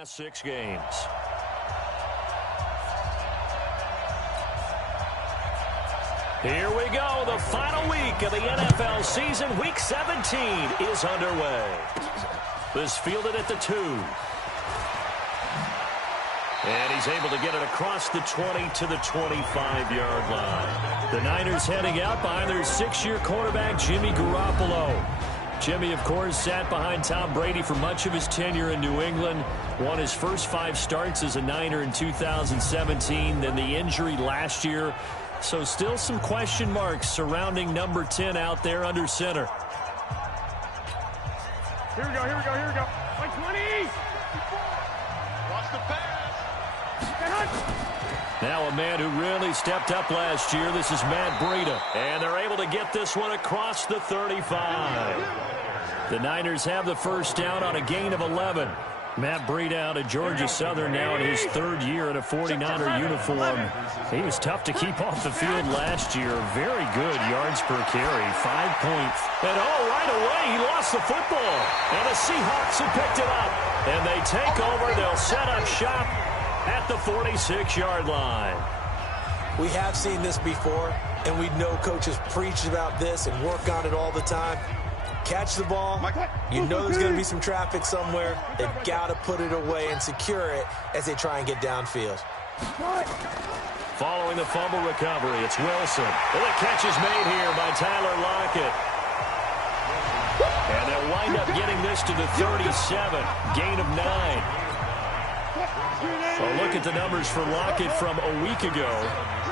last 6 games. Here we go. The final week of the NFL season. Week 17 is underway. This fielded at the 2. And he's able to get it across the 20 to the 25-yard line. The Niners heading out behind their 6-year quarterback, Jimmy Garoppolo. Jimmy, of course, sat behind Tom Brady for much of his tenure in New England. Won his first 5 starts as a Niner in 2017. Then the injury last year. So still some question marks surrounding number 10 out there under center. Here we go. Like 20. Watch the pass. Now a man who really stepped up last year. This is Matt Breida. And they're able to get this one across the 35. The Niners have the first down on a gain of 11. Matt Breida out of Georgia Southern now in his 3rd year in a 49er uniform. He was tough to keep off the field last year. Very good yards per carry, 5 points. And right away he lost the football. And the Seahawks have picked it up. And they take over. They'll set up shop at the 46-yard line. We have seen this before, and we know coaches preach about this and work on it all the time. Catch the ball. You know there's going to be some traffic somewhere. They've got to put it away and secure it as they try and get downfield. Following the fumble recovery, it's Wilson. And the catch is made here by Tyler Lockett. And they'll wind up getting this to the 37. Gain of 9. Well, look at the numbers for Lockett from a week ago.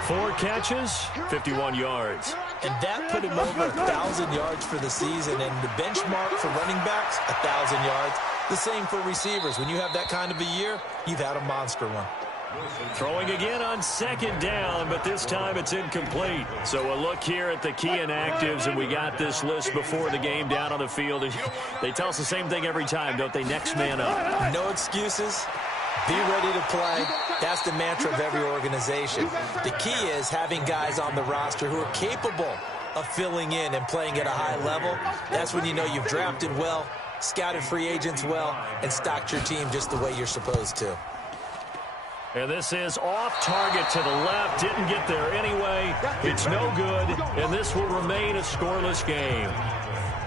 4 catches, 51 yards. And that put him over 1,000 yards for the season. And the benchmark for running backs, 1,000 yards. The same for receivers. When you have that kind of a year, you've had a monster one. Throwing again on 2nd down, but this time it's incomplete. So a look here at the key inactives, and we got this list before the game down on the field. They tell us the same thing every time, don't they? Next man up. No excuses. Be ready to play. That's the mantra of every organization. The key is having guys on the roster who are capable of filling in and playing at a high level. That's when you know you've drafted well, scouted free agents well, and stocked your team just the way you're supposed to. And this is off target to the left. Didn't get there anyway. It's no good, and this will remain a scoreless game.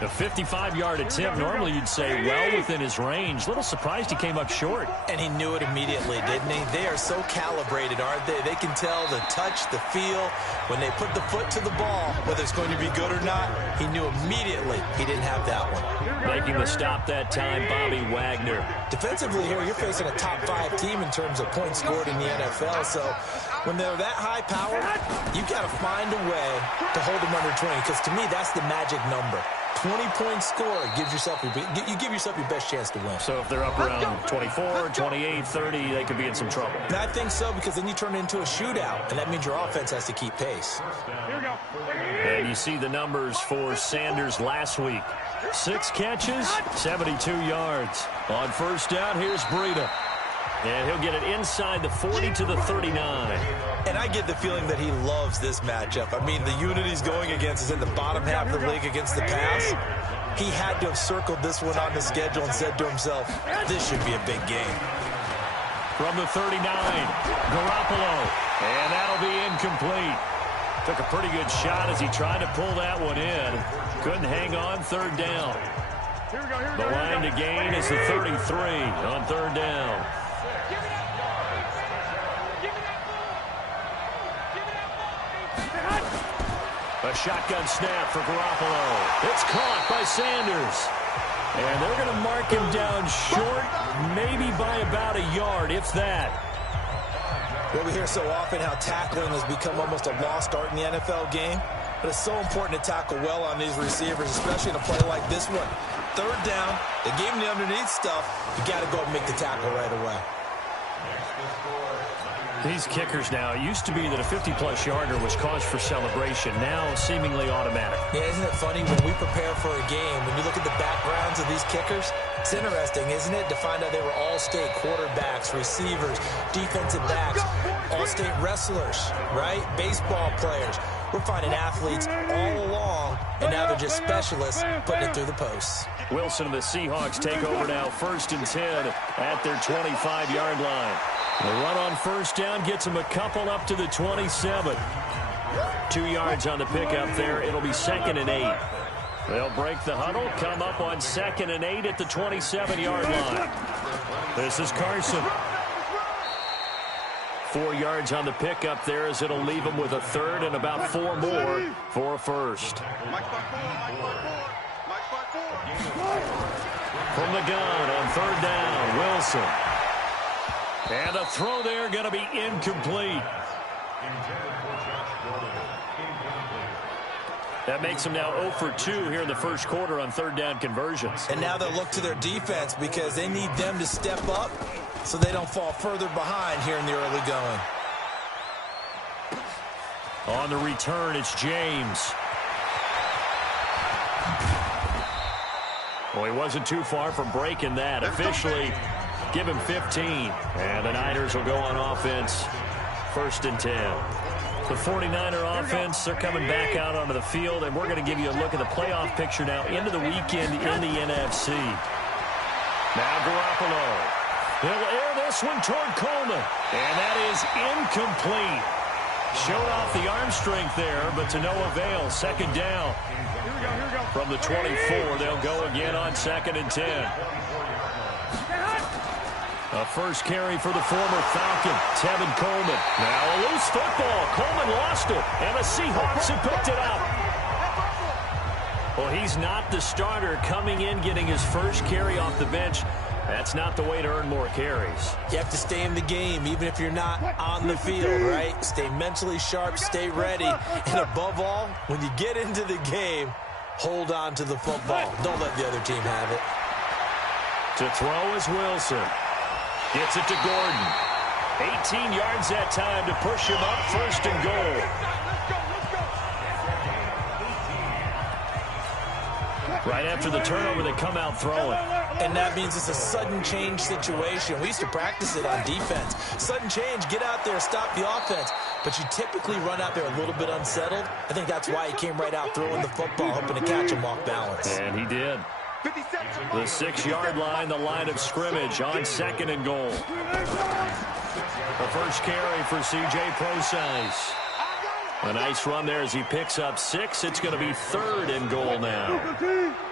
A 55-yard attempt, normally you'd say well within his range. Little surprised he came up short. And he knew it immediately, didn't he? They are so calibrated, aren't they? They can tell the touch, the feel. When they put the foot to the ball, whether it's going to be good or not, he knew immediately he didn't have that one. Making the stop that time, Bobby Wagner. Defensively here, you're facing a top 5 team in terms of points scored in the NFL. So when they're that high powered, you got to find a way to hold them under 20. Because to me, that's the magic number. 20-point score gives yourself you give yourself your best chance to win. So if they're up around 24, 28, 30, they could be in some trouble. And I think so, because then you turn it into a shootout, and that means your offense has to keep pace. Here we go. And you see the numbers for Sanders last week. 6 catches, 72 yards. On 1st down, here's Breida. And he'll get it inside the 40 to the 39. And I get the feeling that he loves this matchup. I mean, the unit he's going against is in the bottom half of the league against the pass. He had to have circled this one on the schedule and said to himself, this should be a big game. From the 39, Garoppolo. And that'll be incomplete. Took a pretty good shot as he tried to pull that one in. Couldn't hang on 3rd down. The line to gain is the 33 on 3rd down. A shotgun snap for Garoppolo. It's caught by Sanders. And they're going to mark him down short, maybe by about a yard, if that. Well, we hear so often how tackling has become almost a lost art in the NFL game. But it's so important to tackle well on these receivers, especially in a play like this one. 3rd down, they gave him the underneath stuff. You got to go and make the tackle right away. These kickers now, it used to be that a 50-plus yarder was cause for celebration. Now, seemingly automatic. Yeah, isn't it funny when we prepare for a game, when you look at the backgrounds of these kickers, it's interesting, isn't it, to find out they were all-state quarterbacks, receivers, defensive backs, all-state wrestlers, right? Baseball players. we're finding athletes all along, and now they're just specialists putting it through the posts. Wilson and the Seahawks take over now, 1st and 10 at their 25-yard line. The run on first down gets them a couple up to the 27. 2 yards on the pickup there. It'll be 2nd and 8. They'll break the huddle, come up on 2nd and 8 at the 27-yard line. This is Carson. 4 yards on the pickup there as it'll leave them with a 3rd and about 4 more for a first. From the gun on 3rd down, Wilson. And a throw there going to be incomplete. That makes them now 0 for 2 here in the first quarter on 3rd down conversions. And now they'll look to their defense because they need them to step up so they don't fall further behind here in the early going. On the return, it's James. Well, he wasn't too far from breaking that. Officially, give him 15. And the Niners will go on offense, 1st and 10. The 49er offense, they're coming back out onto the field, and we're going to give you a look at the playoff picture now into the weekend in the NFC. Now Garoppolo. He'll air this one toward Coleman, and that is incomplete. Showed off the arm strength there, but to no avail. 2nd down. From the 24, they'll go again on 2nd and 10. A first carry for the former Falcon, Tevin Coleman. Now a loose football. Coleman lost it, and the Seahawks have picked it up. Well, he's not the starter coming in, getting his first carry off the bench. That's not the way to earn more carries. You have to stay in the game, even if you're not on the field, right? Stay mentally sharp, stay ready, and above all, when you get into the game, hold on to the football. Don't let the other team have it. To throw is Wilson. Gets it to Gordon. 18 yards that time to push him up, 1st and goal. Right after the turnover, they come out throwing. And that means it's a sudden change situation. We used to practice it on defense. Sudden change, get out there, stop the offense. But you typically run out there a little bit unsettled. I think that's why he came right out throwing the football, hoping to catch him off balance. And he did. The 6-yard line, the line of scrimmage on 2nd and goal. The first carry for C.J. Prosise. A nice run there as he picks up 6. It's going to be 3rd and goal now.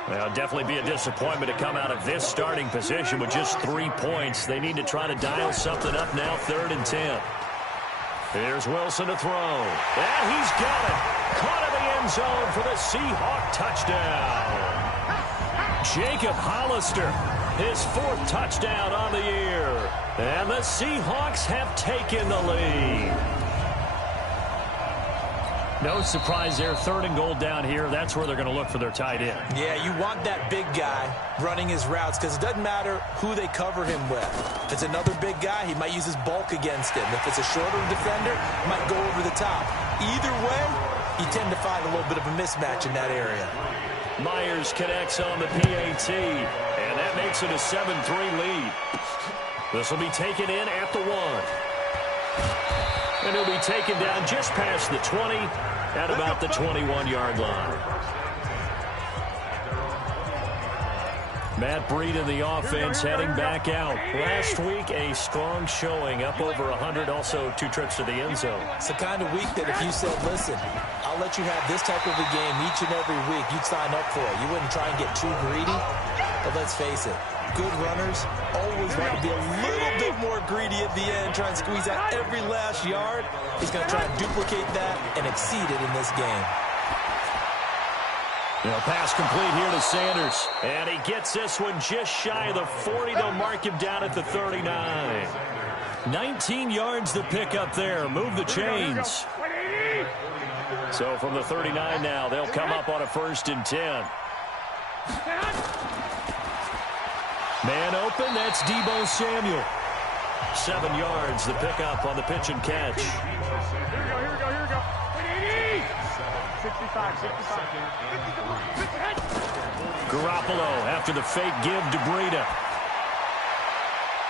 Well, definitely be a disappointment to come out of this starting position with just 3 points. They need to try to dial something up now, 3rd and 10. Here's Wilson to throw. And he's got it. Caught in the end zone for the Seahawk touchdown. Jacob Hollister, his 4th touchdown on the year. And the Seahawks have taken the lead. No surprise there, 3rd and goal down here. That's where they're going to look for their tight end. Yeah, you want that big guy running his routes because it doesn't matter who they cover him with. If it's another big guy, he might use his bulk against him. If it's a shorter defender, he might go over the top. Either way, you tend to find a little bit of a mismatch in that area. Myers connects on the PAT, and that makes it a 7-3 lead. This will be taken in at the 1. And he'll be taken down just past the 20 at about the 21-yard line. Matt Breida, the offense, heading back out. Last week, a strong showing, up over 100, also 2 trips to the end zone. It's the kind of week that if you said, listen, I'll let you have this type of a game each and every week, you'd sign up for it. You wouldn't try and get too greedy. But let's face it, good runners always want to be a little bit more greedy at the end, try and squeeze out every last yard. He's going to try and duplicate that and exceed it in this game. Pass complete here to Sanders. And he gets this one just shy of the 40. They'll mark him down at the 39. 19 yards to pick up there. Move the chains. So from the 39 now, they'll come up on a 1st and 10. Man open, that's Deebo Samuel. 7 yards to pick up on the pitch and catch. Here we go. 65. Garoppolo after the fake give to Breida.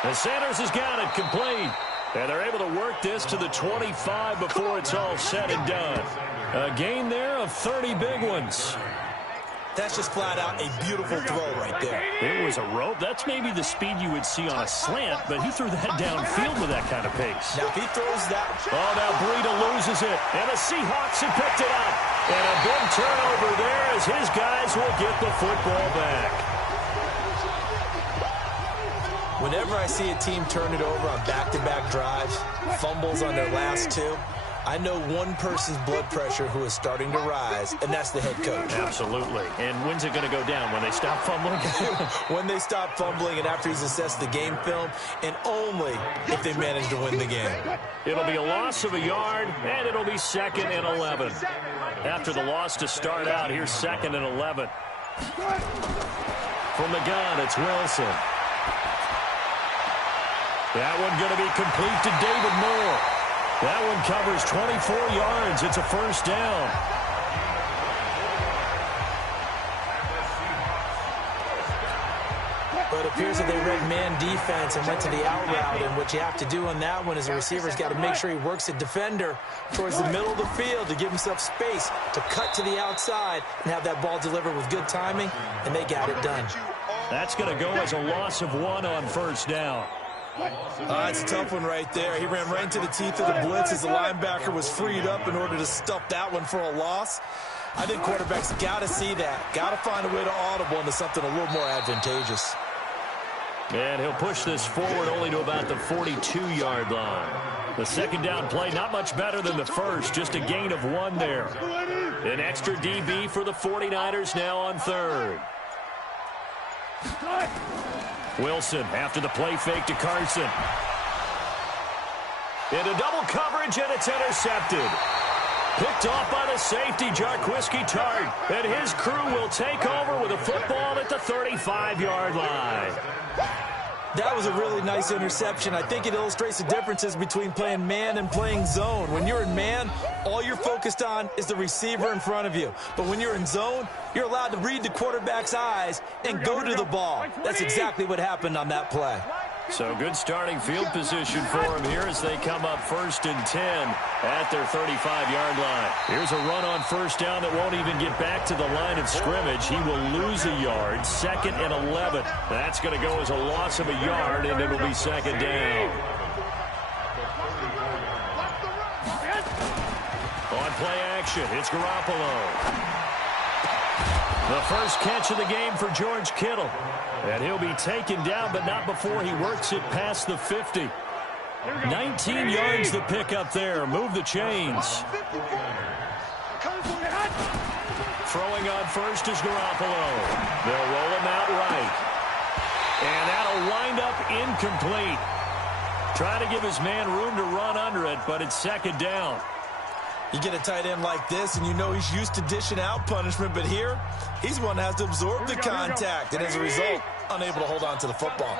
And Sanders has got it complete. And they're able to work this to the 25 before it's all said and done. A gain there of 30 big ones. That's just flat out a beautiful throw right there. It was a rope. That's maybe the speed you would see on a slant, but he threw that downfield with that kind of pace. Now, if he throws that... Oh, now Breida loses it, and the Seahawks have picked it up. And a big turnover there as his guys will get the football back. Whenever I see a team turn it over on back-to-back drives, fumbles on their last two, I know one person's blood pressure who is starting to rise, and that's the head coach. Absolutely. And when's it going to go down? When they stop fumbling? When they stop fumbling and after he's assessed the game film, and only if they manage to win the game. It'll be a loss of a yard, and it'll be 2nd and 11. After the loss to start out, here's 2nd and 11. From the gun, it's Wilson. That one going to be complete to David Moore. That one covers 24 yards. It's a first down. But it appears that they read man defense and went to the out route. And what you have to do on that one is the receiver's got to make sure he works the defender towards the middle of the field to give himself space to cut to the outside and have that ball delivered with good timing, and they got it done. That's going to go as a loss of 1 on first down. It's a tough one right there. He ran right into the teeth of the blitz as the linebacker was freed up in order to stuff that one for a loss. I think quarterbacks got to see that. Got to find a way to audible into something a little more advantageous. And he'll push this forward only to about the 42-yard line. The second down play, not much better than the first, just a gain of 1 there. An extra DB for the 49ers now on third. Wilson after the play fake to Carson. Into double coverage, and it's intercepted. Picked off by the safety, Jarquiski Tart. And his crew will take over with a football at the 35-yard line. That was a really nice interception. I think it illustrates the differences between playing man and playing zone. When you're in man, all you're focused on is the receiver in front of you. But when you're in zone, you're allowed to read the quarterback's eyes and go to the ball. That's exactly what happened on that play. So good starting field position for him here as they come up 1st and 10 at their 35-yard line. Here's a run on first down that won't even get back to the line of scrimmage. He will lose a yard, 2nd and 11. That's going to go as a loss of a yard, and it'll be 2nd down. On play action, it's Garoppolo. The first catch of the game for George Kittle. And he'll be taken down, but not before he works it past the 50. 19 yards the pick up there. Move the chains. Throwing on first is Garoppolo. They'll roll him out right. And that'll wind up incomplete. Trying to give his man room to run under it, but it's 2nd down. You get a tight end like this, and you know he's used to dishing out punishment, but here, he's one that has to absorb the contact, and as a result, unable to hold on to the football.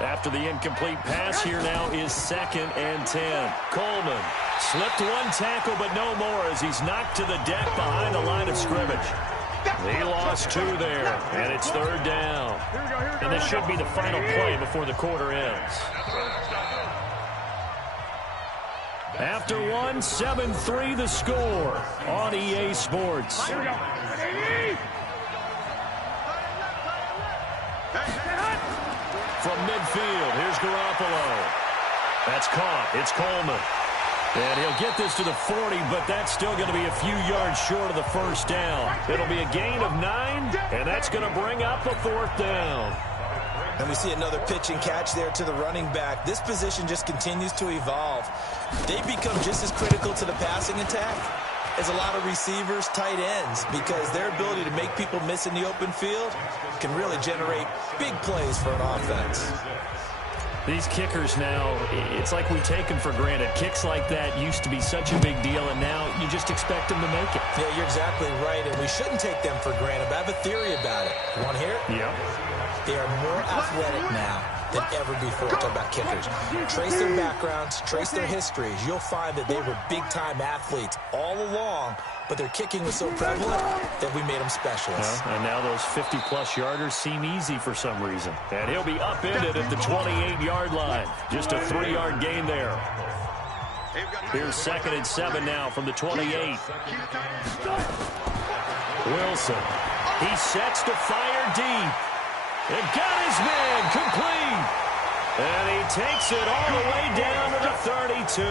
After the incomplete pass, here now is 2nd and 10. Coleman slipped one tackle, but no more as he's knocked to the deck behind the line of scrimmage. He lost 2 there, and it's 3rd down. And this should be the final play before the quarter ends. After 1, 7-3 the score on EA Sports. Here we go. From midfield, here's Garoppolo. That's caught. It's Coleman. And he'll get this to the 40, but that's still going to be a few yards short of the first down. It'll be a gain of 9, and that's going to bring up a 4th down. And we see another pitch and catch there to the running back. This position just continues to evolve. They become just as critical to the passing attack as a lot of receivers, tight ends, because their ability to make people miss in the open field can really generate big plays for an offense. These kickers now, it's like we take them for granted. Kicks like that used to be such a big deal, and now you just expect them to make it. Yeah, you're exactly right, and we shouldn't take them for granted, but I have a theory about it. You want to hear it? Yeah. They are more athletic now than ever before. Talk about kickers. Trace their backgrounds, trace their histories. You'll find that they were big-time athletes all along, but their kicking was so prevalent that we made them specialists. And now those 50-plus yarders seem easy for some reason. And he'll be upended at the 28-yard line. Just a 3-yard gain there. Here's 2nd and 7 now from the 28. Wilson. He sets to fire deep. And got his man complete. And he takes it all the way down to the 32.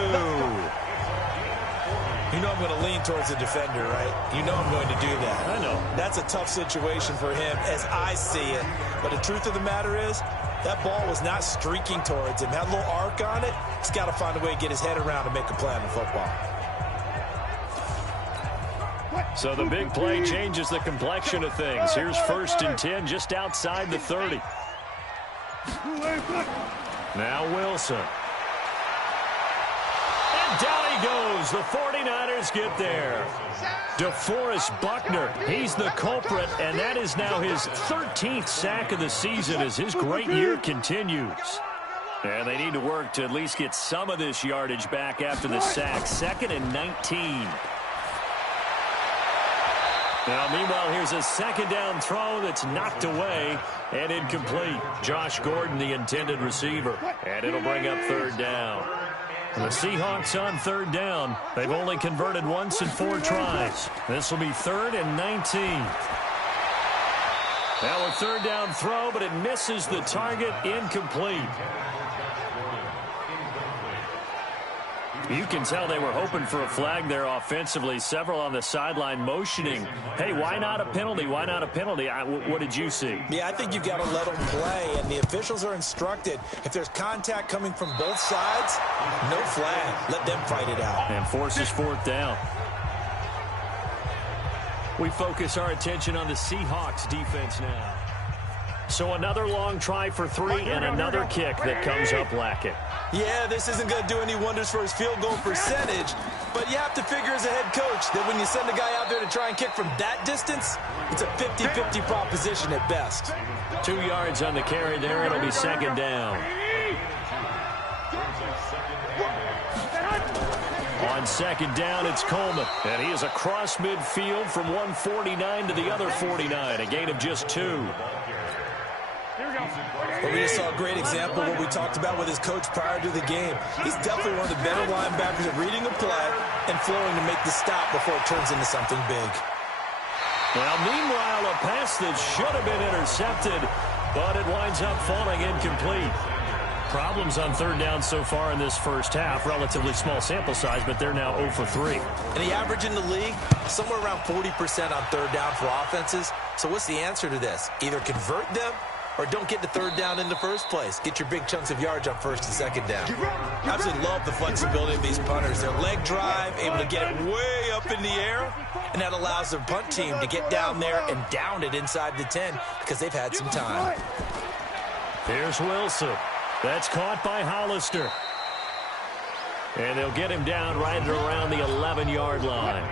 You know I'm going to lean towards the defender, right? You know I'm going to do that. I know. That's a tough situation for him as I see it. But the truth of the matter is, that ball was not streaking towards him. Had a little arc on it. He's got to find a way to get his head around and make a play on the football. So the big play changes the complexion of things. Here's 1st and 10 just outside the 30. Now Wilson. And down he goes. The 49ers get there. DeForest Buckner, he's the culprit, and that is now his 13th sack of the season as his great year continues. And they need to work to at least get some of this yardage back after the sack. 2nd and 19. Now, meanwhile, here's a 2nd down throw that's knocked away and incomplete. Josh Gordon, the intended receiver, and it'll bring up 3rd down. The Seahawks on 3rd down. They've only converted once in 4 tries. This will be 3rd and 19. Now a 3rd down throw, but it misses the target, incomplete. You can tell they were hoping for a flag there offensively. Several on the sideline motioning. Hey, why not a penalty? Why not a penalty? What did you see? Yeah, I think you've got to let them play, and the officials are instructed. If there's contact coming from both sides, no flag. Let them fight it out. And forces 4th down. We focus our attention on the Seahawks defense now. So another long try for 3 and another kick that comes up lacking. Yeah, this isn't going to do any wonders for his field goal percentage, but you have to figure as a head coach that when you send a guy out there to try and kick from that distance, it's a 50-50 proposition at best. 2 yards on the carry there. It'll be 2nd down. On 2nd down, it's Coleman, and he is across midfield from 149 to the other 49, a gain of just 2. But we just saw a great example of what we talked about with his coach prior to the game. He's definitely one of the better linebackers at reading a play and flowing to make the stop before it turns into something big. Now, meanwhile, a pass that should have been intercepted, but it winds up falling incomplete. Problems on 3rd down so far in this first half. Relatively small sample size, but they're now 0 for 3. And the average in the league, somewhere around 40% on 3rd down for offenses. So what's the answer to this? Either convert them or don't get to 3rd down in the first place. Get your big chunks of yards on 1st and 2nd down. I absolutely love the flexibility of these punters. Their leg drive, able to get it way up in the air, and that allows their punt team to get down there and down it inside the 10 because they've had some time. Here's Wilson. That's caught by Hollister. And they'll get him down right at around the 11-yard line.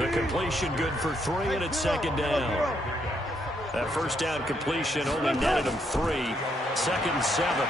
The completion good for 3, and it's 2nd down. That 1st down completion only netted him 3. 2nd and 7.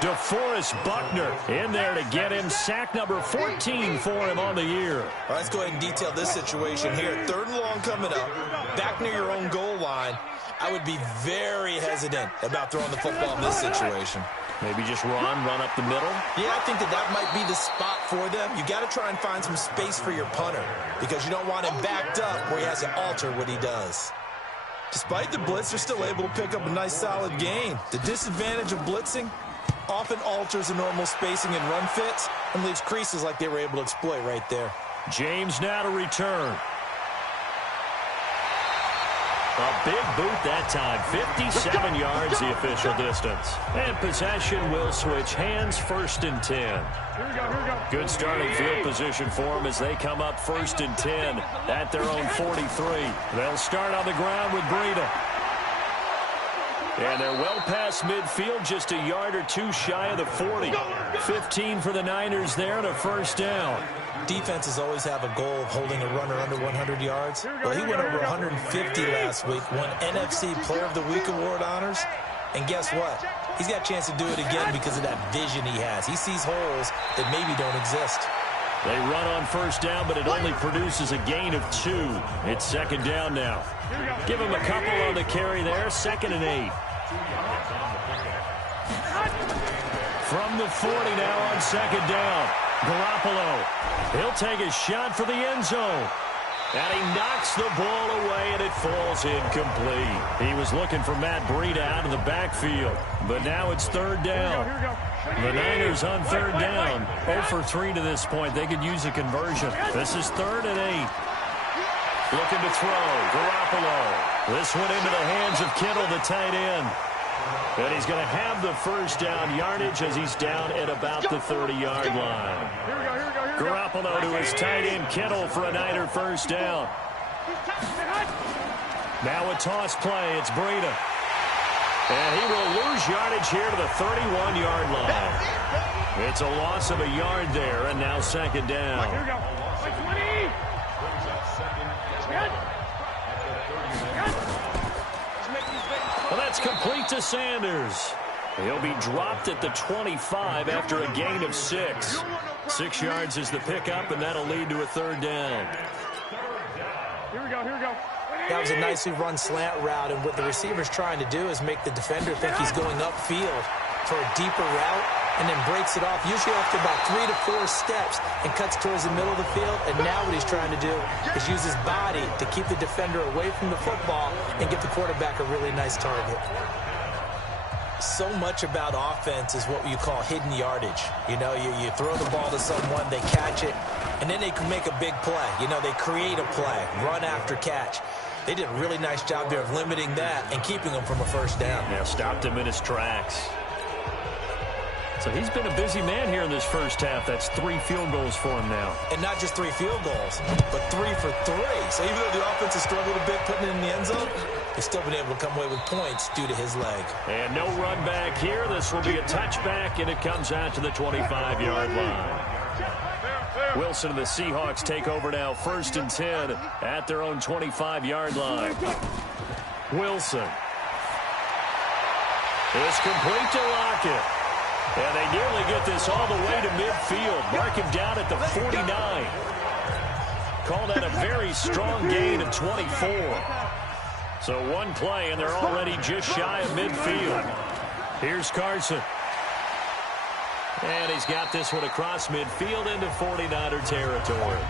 DeForest Buckner in there to get him. Sack number 14 for him on the year. All right, let's go ahead and detail this situation here. 3rd and long coming up. Back near your own goal line. I would be very hesitant about throwing the football in this situation. Maybe just run up the middle? Yeah, I think that might be the spot for them. You got to try and find some space for your punter because you don't want him backed up where he has to alter what he does. Despite the blitz, they're still able to pick up a nice solid gain. The disadvantage of blitzing often alters the normal spacing and run fits and leaves creases like they were able to exploit right there. James now to return. A big boot that time. 57 yards the official distance. And possession will switch hands. 1st and 10. Here we go. Good starting field position for them as they come up 1st and 10 at their own 43. They'll start on the ground with Breida. And they're well past midfield, just a yard or 2 shy of the 40. 15 for the Niners there and a 1st down. Defenses always have a goal of holding a runner under 100 yards. Well, he went over 150 last week, won NFC Player of the Week award honors. And guess what? He's got a chance to do it again because of that vision he has. He sees holes that maybe don't exist. They run on first down, but it only produces a gain of 2. It's second down now. Give him a couple on the carry there. 2nd and 8. From the 40 now on second down. Garoppolo. He'll take a shot for the end zone. And he knocks the ball away, and it falls incomplete. He was looking for Matt Breida out of the backfield. But now it's third down. The Niners on third down. 0 for 3 to this point. They could use a conversion. This is 3rd and 8. Looking to throw. Garoppolo. This one into the hands of Kittle, the tight end. And he's going to have the first down yardage as he's down at about the 30-yard line. Garoppolo to his tight end, Kittle, for a Niner first down. Now a toss play. It's Breida. And he will lose yardage here to the 31-yard line. It's a loss of a yard there, and now second down. Here we go. 20. Well, that's complete to Sanders. He'll be dropped at the 25 after a gain of 6. 6 yards is the pickup, and that'll lead to a third down. Here we go. That was a nicely run slant route, and what the receiver's trying to do is make the defender think he's going upfield for a deeper route, and then breaks it off, usually after about 3 to 4 steps, and cuts towards the middle of the field. And now what he's trying to do is use his body to keep the defender away from the football and get the quarterback a really nice target. So much about offense is what you call hidden yardage. You know, you throw the ball to someone, they catch it, and then they can make a big play. You know, they create a play, run after catch. They did a really nice job there of limiting that and keeping him from a first down. Yeah, stopped him in his tracks. So he's been a busy man here in this first half. That's 3 field goals for him now. And not just 3 field goals, but 3 for 3. So even though the offense has struggled a bit putting it in the end zone, he's still been able to come away with points due to his leg. And no run back here. This will be a touchback, and it comes out to the 25-yard line. Wilson and the Seahawks take over now, 1st and 10 at their own 25-yard line. Wilson. It's complete to Lockett. And they nearly get this all the way to midfield. Mark him down at the 49. Call that a very strong gain of 24. So one play, and they're already just shy of midfield. Here's Carson. And he's got this one across midfield into 49er territory.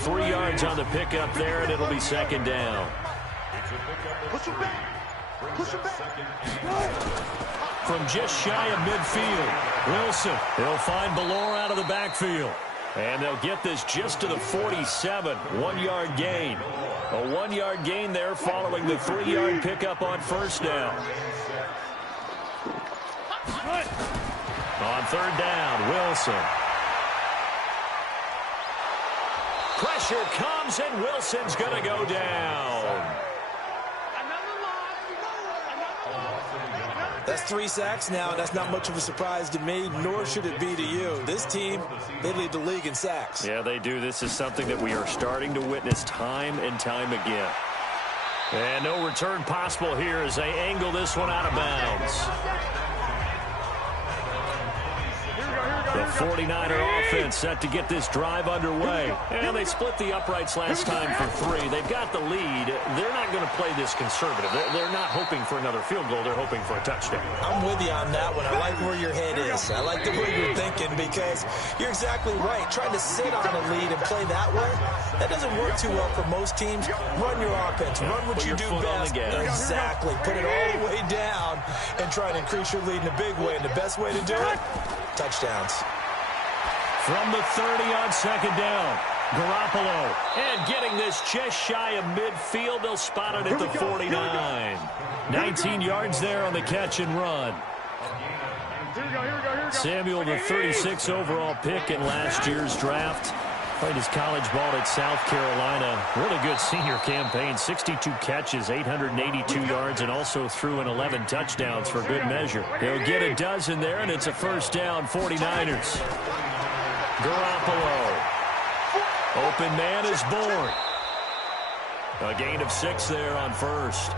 3 yards on the pickup there, and it'll be second down. From just shy of midfield, Wilson. He'll find Ballore out of the backfield. And they'll get this just to the 47. 1-yard gain. A 1-yard gain there following the 3-yard pickup on first down. On third down, Wilson. Pressure comes, and Wilson's going to go down. That's 3 sacks now. That's not much of a surprise to me, nor should it be to you. This team, they lead the league in sacks. Yeah, they do. This is something that we are starting to witness time and time again. And no return possible here as they angle this one out of bounds. The 49er offense set to get this drive underway. And they split the uprights last time for 3. They've got the lead. They're not going to play this conservative. They're not hoping for another field goal. They're hoping for a touchdown. I'm with you on that one. I like where your head is. I like the way you're thinking because you're exactly right. Trying to sit on a lead and play that way, that doesn't work too well for most teams. Run your offense. Run what you do best. Exactly. Put it all the way down and try to increase your lead in a big way. And the best way to do it, touchdowns. From the 30 on second down, Garoppolo. And getting this just shy of midfield, they'll spot it at the 49. 19 yards there on the catch and run. Samuel, the 36 overall pick in last year's draft. Played his college ball at South Carolina. Really good senior campaign. 62 catches, 882 yards, and also threw in 11 touchdowns for good measure. He'll get a dozen there, and it's a first down, 49ers. Garoppolo. Open man is born. A gain of 6 there on first.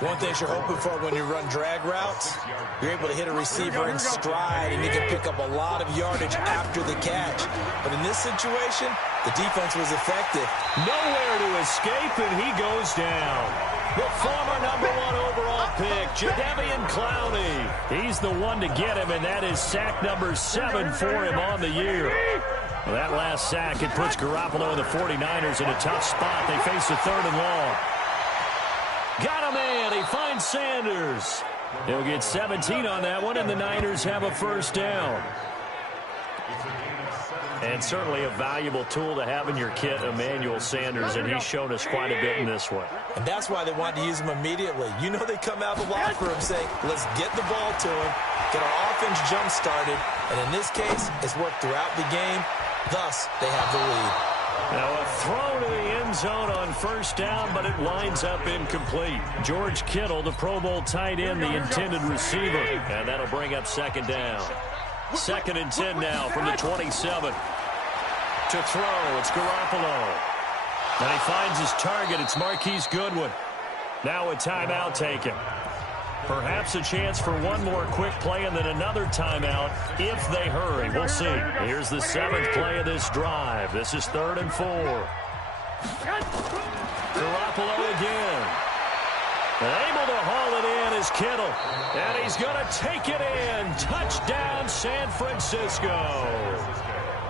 One thing you're hoping for when you run drag routes, you're able to hit a receiver in stride, and you can pick up a lot of yardage after the catch. But in this situation, the defense was effective. Nowhere to escape, and he goes down. The former #1 overall pick, Jadeveon Clowney. He's the one to get him, and that is sack number 7 for him on the year. Well, that last sack, it puts Garoppolo and the 49ers in a tough spot. They face a 3rd and long. Got a man. He finds Sanders. He'll get 17 on that one, and the Niners have a first down. And certainly a valuable tool to have in your kit, Emmanuel Sanders, and he's shown us quite a bit in this one. And that's why they wanted to use him immediately. You know they come out of the locker room saying, let's get the ball to him, get our offense jump-started, and in this case, it's worked throughout the game. Thus, they have the lead. Now a throw to the end zone on first down, but it winds up incomplete. George Kittle, the Pro Bowl tight end, the intended receiver. And that'll bring up 2nd down. 2nd and 10 now from the 27. To throw, it's Garoppolo. And he finds his target. It's Marquise Goodwin. Now a timeout taken. Perhaps a chance for one more quick play and then another timeout if they hurry. We'll see. Here's the 7th play of this drive. This is 3rd and 4. Garoppolo again. Able to haul it in is Kittle. And he's going to take it in. Touchdown, San Francisco.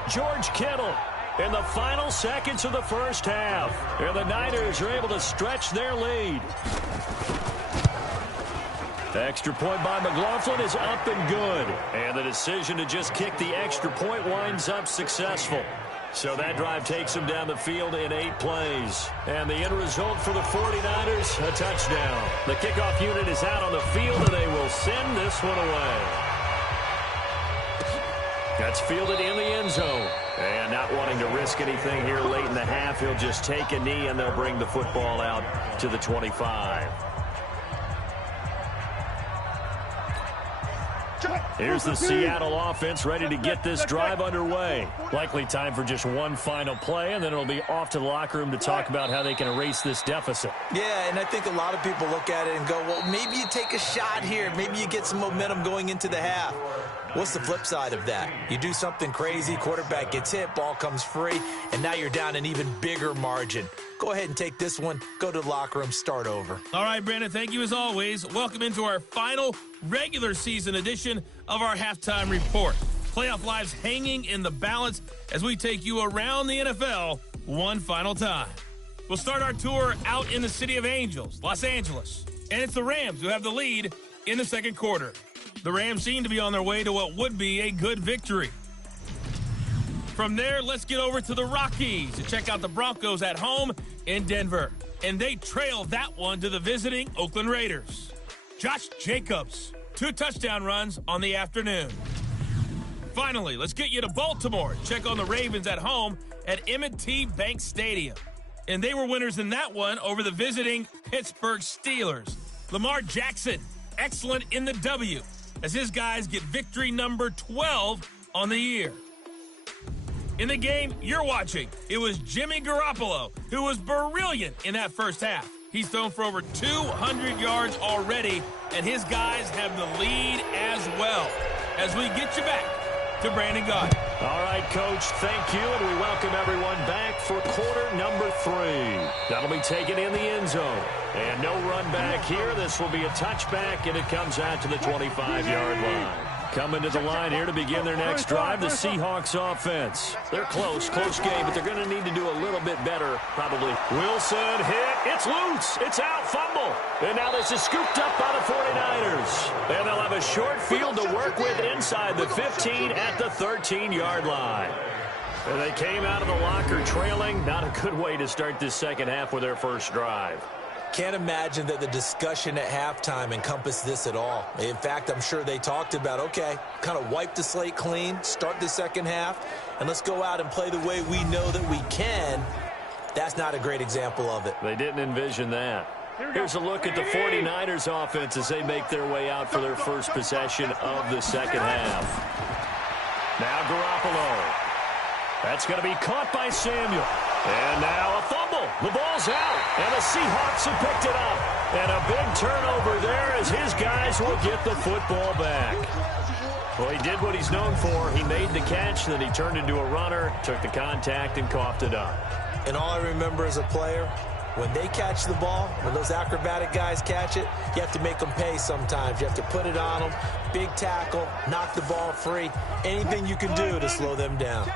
George Kittle in the final seconds of the first half. And the Niners are able to stretch their lead. The extra point by McLaughlin is up and good. And the decision to just kick the extra point winds up successful. So that drive takes them down the field in 8 plays. And the end result for the 49ers, a touchdown. The kickoff unit is out on the field, and they will send this one away. That's fielded in the end zone. And not wanting to risk anything here late in the half, he'll just take a knee, and they'll bring the football out to the 25. Here's the Seattle offense ready to get this drive underway. Likely time for just one final play, and then it'll be off to the locker room to talk about how they can erase this deficit. Yeah, and I think a lot of people look at it and go, well, maybe you take a shot here. Maybe you get some momentum going into the half. What's the flip side of that? You do something crazy, quarterback gets hit, ball comes free, and now you're down an even bigger margin. Go ahead and take this one, go to the locker room, start over. All right, Brandon, thank you as always. Welcome into our final regular season edition of our halftime report. Playoff lives hanging in the balance as we take you around the NFL one final time. We'll start our tour out in the City of Angels, Los Angeles. And it's the Rams who have the lead in the second quarter. The Rams seem to be on their way to what would be a good victory. From there, let's get over to the Rockies to check out the Broncos at home in Denver. And they trail that one to the visiting Oakland Raiders. Josh Jacobs, 2 touchdown runs on the afternoon. Finally, let's get you to Baltimore. Check on the Ravens at home at M&T Bank Stadium. And they were winners in that one over the visiting Pittsburgh Steelers. Lamar Jackson, excellent in the W, as his guys get victory number 12 on the year. In the game you're watching, it was Jimmy Garoppolo who was brilliant in that first half. He's thrown for over 200 yards already, and his guys have the lead as well. As we get you back to Brandon Gaudin. All right, Coach, thank you, and we welcome everyone back for quarter number 3. That'll be taken in the end zone. And no run back here. This will be a touchback, and it comes out to the 25-yard line. Coming to the line here to begin their next drive, the Seahawks offense. They're close game, but they're going to need to do a little bit better, probably. Wilson hit. It's loose. It's out. Fumble. And now this is scooped up by the 49ers. And they'll have a short field to work with inside the 15 at the 13-yard line. And they came out of the locker trailing. Not a good way to start this second half with their first drive. Can't imagine that the discussion at halftime encompassed this at all. In fact, I'm sure they talked about, okay, kind of wipe the slate clean, start the second half, and let's go out and play the way we know that we can. That's not a great example of it. They didn't envision that. Here's a look at the 49ers offense as they make their way out for their first possession of the second half. Now Garoppolo. That's going to be caught by Samuel. And now a fumble. The ball's out. And the Seahawks have picked it up. And a big turnover there as his guys will get the football back. Well, he did what he's known for. He made the catch, then he turned into a runner, took the contact, and coughed it up. And all I remember as a player, when they catch the ball, when those acrobatic guys catch it, you have to make them pay sometimes. You have to put it on them, big tackle, knock the ball free, anything you can do to slow them down.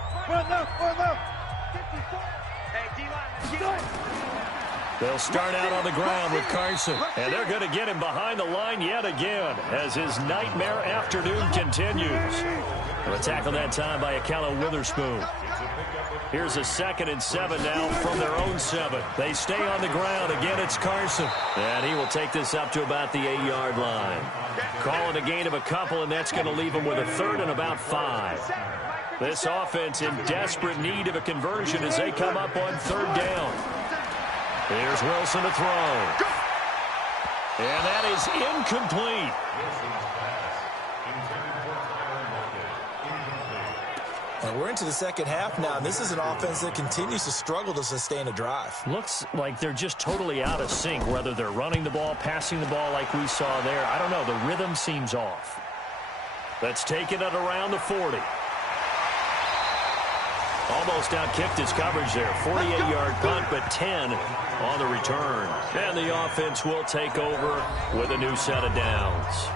They'll start out on the ground with Carson, and they're going to get him behind the line yet again as his nightmare afternoon continues. A tackle that time by Akello Witherspoon. Here's a 2nd and 7 now from their own 7. They stay on the ground. Again, it's Carson. And he will take this up to about the 8-yard line. Calling a gain of a couple, and that's going to leave him with a 3rd and about 5. This offense in desperate need of a conversion as they come up on 3rd down. Here's Wilson to throw. And that is incomplete. And we're into the second half now, and this is an offense that continues to struggle to sustain a drive. Looks like they're just totally out of sync, whether they're running the ball, passing the ball like we saw there. I don't know. The rhythm seems off. Let's take it at around the 40. Almost outkicked his coverage there. 48-yard punt, but 10 on the return. And the offense will take over with a new set of downs.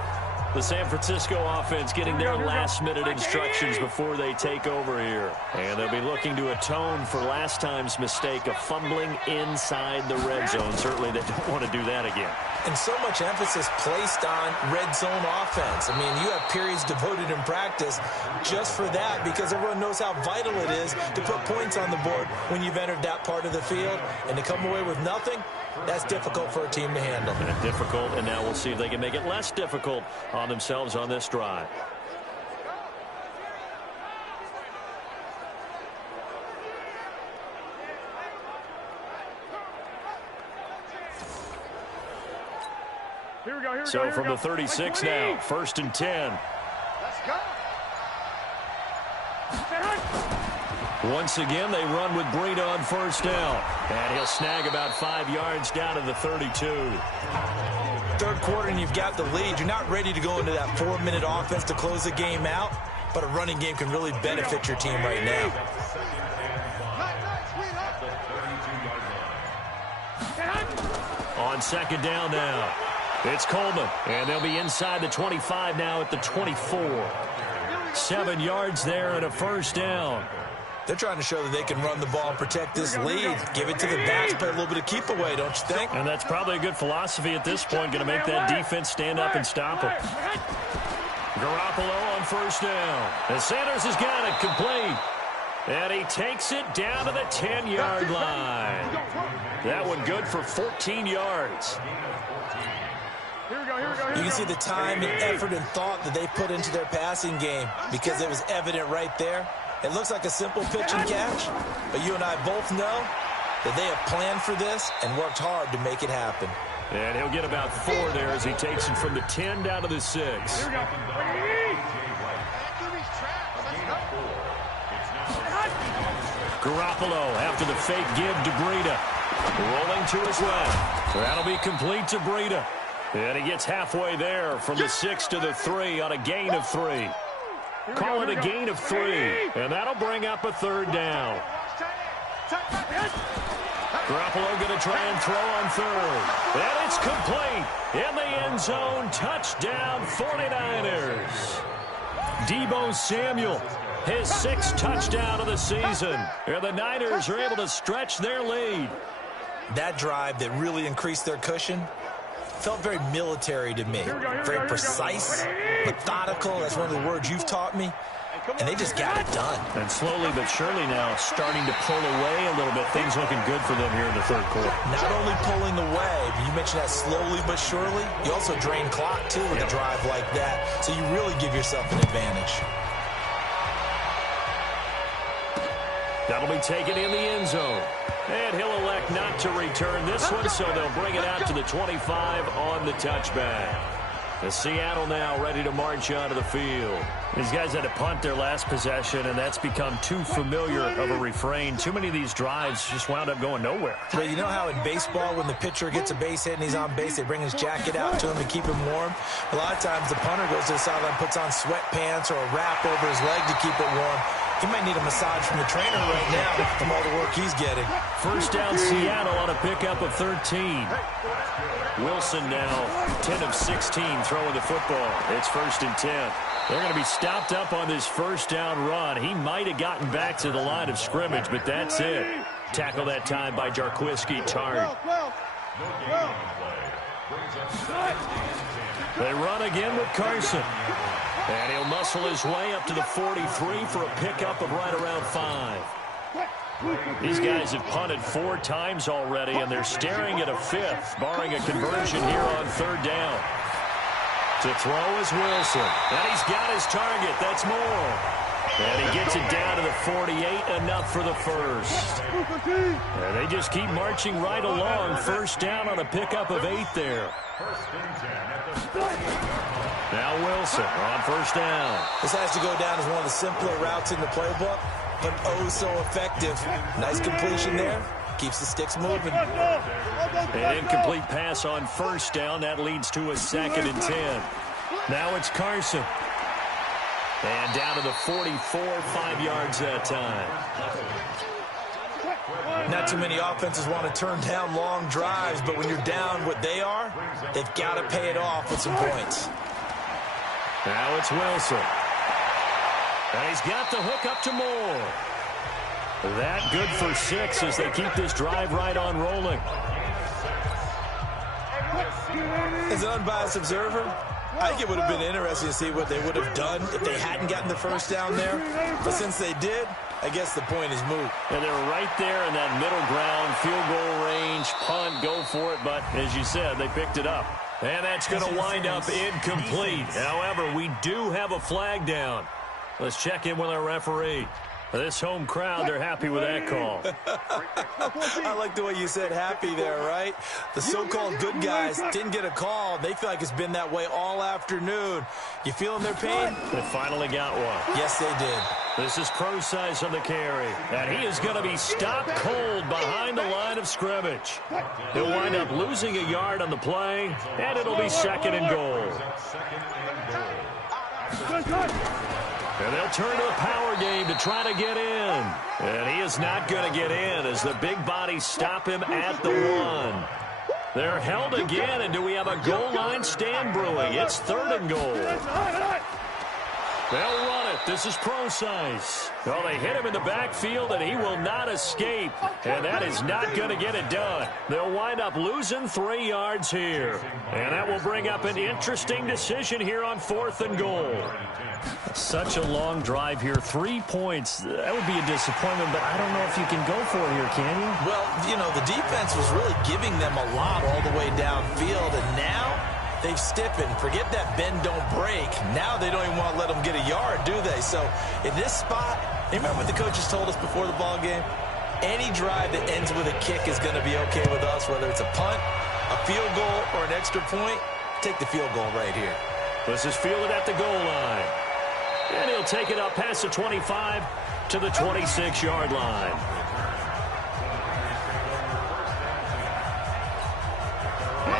The San Francisco offense getting their last-minute instructions before they take over here. And they'll be looking to atone for last time's mistake of fumbling inside the red zone. Certainly they don't want to do that again. And so much emphasis placed on red zone offense. I mean, you have periods devoted in practice just for that because everyone knows how vital it is to put points on the board when you've entered that part of the field. And to come away with nothing, that's difficult for a team to handle. Difficult, and now we'll see if they can make it less difficult on themselves on this drive. So from the 36 now, 1st and 10. Let's go. Once again, they run with Breida on 1st down. And he'll snag about 5 yards down to the 32. Third quarter and you've got the lead. You're not ready to go into that 4-minute offense to close the game out, but a running game can really benefit your team right now. On 2nd down now, it's Coleman, and they'll be inside the 25 now at the 24. 7 yards there and a 1st down. They're trying to show that they can run the ball and protect this lead. Give it to the backs, play a little bit of keep away, don't you think? And that's probably a good philosophy at this point, going to make that defense stand up and stop them. Garoppolo on 1st down. And Sanders has got it complete. And he takes it down to the 10-yard line. That one good for 14 yards. You can see the time and effort and thought that they put into their passing game because it was evident right there. It looks like a simple pitch and catch, but you and I both know that they have planned for this and worked hard to make it happen. And he'll get about 4 there as he takes it from the 10 down to the 6. Here we go. Garoppolo after the fake give to Breida. Rolling to his left. That'll be complete to Breida. And he gets halfway there from the 6 to the 3 on a gain of 3. Call it a gain of 3. And that'll bring up a 3rd down. Garoppolo going to try and throw on 3rd. And it's complete. In the end zone. Touchdown 49ers. Deebo Samuel. His 6th touchdown of the season. And the Niners are able to stretch their lead. That drive that really increased their cushion felt very military to me. Very precise, methodical. That's one of the words you've taught me. And they just got it done. And slowly but surely now starting to pull away a little bit. Things looking good for them here in the 3rd quarter. Not only pulling away, but you mentioned that slowly but surely. You also drain clock, too, with a drive like that. So you really give yourself an advantage. That'll be taken in the end zone. And he'll elect not to return this one, so they'll bring it out to the 25 on the touchback. The Seattle now ready to march onto the field. These guys had to punt their last possession, and that's become too familiar of a refrain. Too many of these drives just wound up going nowhere. But you know how in baseball, when the pitcher gets a base hit and he's on base, they bring his jacket out to him to keep him warm? A lot of times the punter goes to the sideline, puts on sweatpants or a wrap over his leg to keep it warm. He might need a massage from the trainer right now from all the work he's getting. First down, Seattle on a pickup of 13. Wilson now 10 of 16 throwing the football. It's 1st and 10. They're going to be stopped up on this first down run. He might have gotten back to the line of scrimmage, but that's it. Tackle that time by Jarquiski Tart. They run again with Carson. And he'll muscle his way up to the 43 for a pickup of right around 5. These guys have punted 4 times already, and they're staring at a 5th, barring a conversion here on 3rd down. To throw is Wilson. And he's got his target. That's Moore. And he gets it down to the 48, enough for the first. And they just keep marching right along. First down on a pickup of 8 there. Now Wilson on first down. This has to go down as one of the simpler routes in the playbook, but oh so effective. Nice completion there. Keeps the sticks moving. An incomplete pass on first down. That leads to a 2nd and 10. Now it's Carson. And down to the 44, 5 yards that time. Not too many offenses want to turn down long drives, but when you're down what they are, they've got to pay it off with some points. Now it's Wilson. And he's got the hook up to Moore. That good for 6 as they keep this drive right on rolling. As an unbiased observer, I think it would have been interesting to see what they would have done if they hadn't gotten the first down there. But since they did, I guess the point is moot. And they're right there in that middle ground, field goal range, punt, go for it. But as you said, they picked it up. And that's going to wind up incomplete. However, we do have a flag down. Let's check in with our referee. This home crowd, they're happy with that call. I like the way you said happy there, right? The so-called good guys didn't get a call. They feel like it's been that way all afternoon. You feeling their pain? They finally got one. Yes, they did. This is Pro-Size on the carry. And he is going to be stopped cold behind the line of scrimmage. He'll wind up losing a yard on the play, and it'll be 2nd and goal. And they'll turn to a power game to try to get in. And he is not going to get in as the big bodies stop him at the 1. They're held again, and do we have a goal line stand brewing? It's 3rd and goal. They'll run it. This is Pro-Size. Well, they hit him in the backfield, and he will not escape. And that is not going to get it done. They'll wind up losing 3 yards here. And that will bring up an interesting decision here on 4th and goal. Such a long drive here. 3 points. That would be a disappointment, but I don't know if you can go for it here, can you? Well, you know, the defense was really giving them a lot all the way downfield, and now they've stiffened. Forget that bend, don't break. Now they don't even want to let them get a yard, do they? So in this spot, remember what the coaches told us before the ball game? Any drive that ends with a kick is going to be okay with us, whether it's a punt, a field goal, or an extra point. Take the field goal right here. This is fielded at the goal line. And he'll take it up past the 25 to the 26-yard line.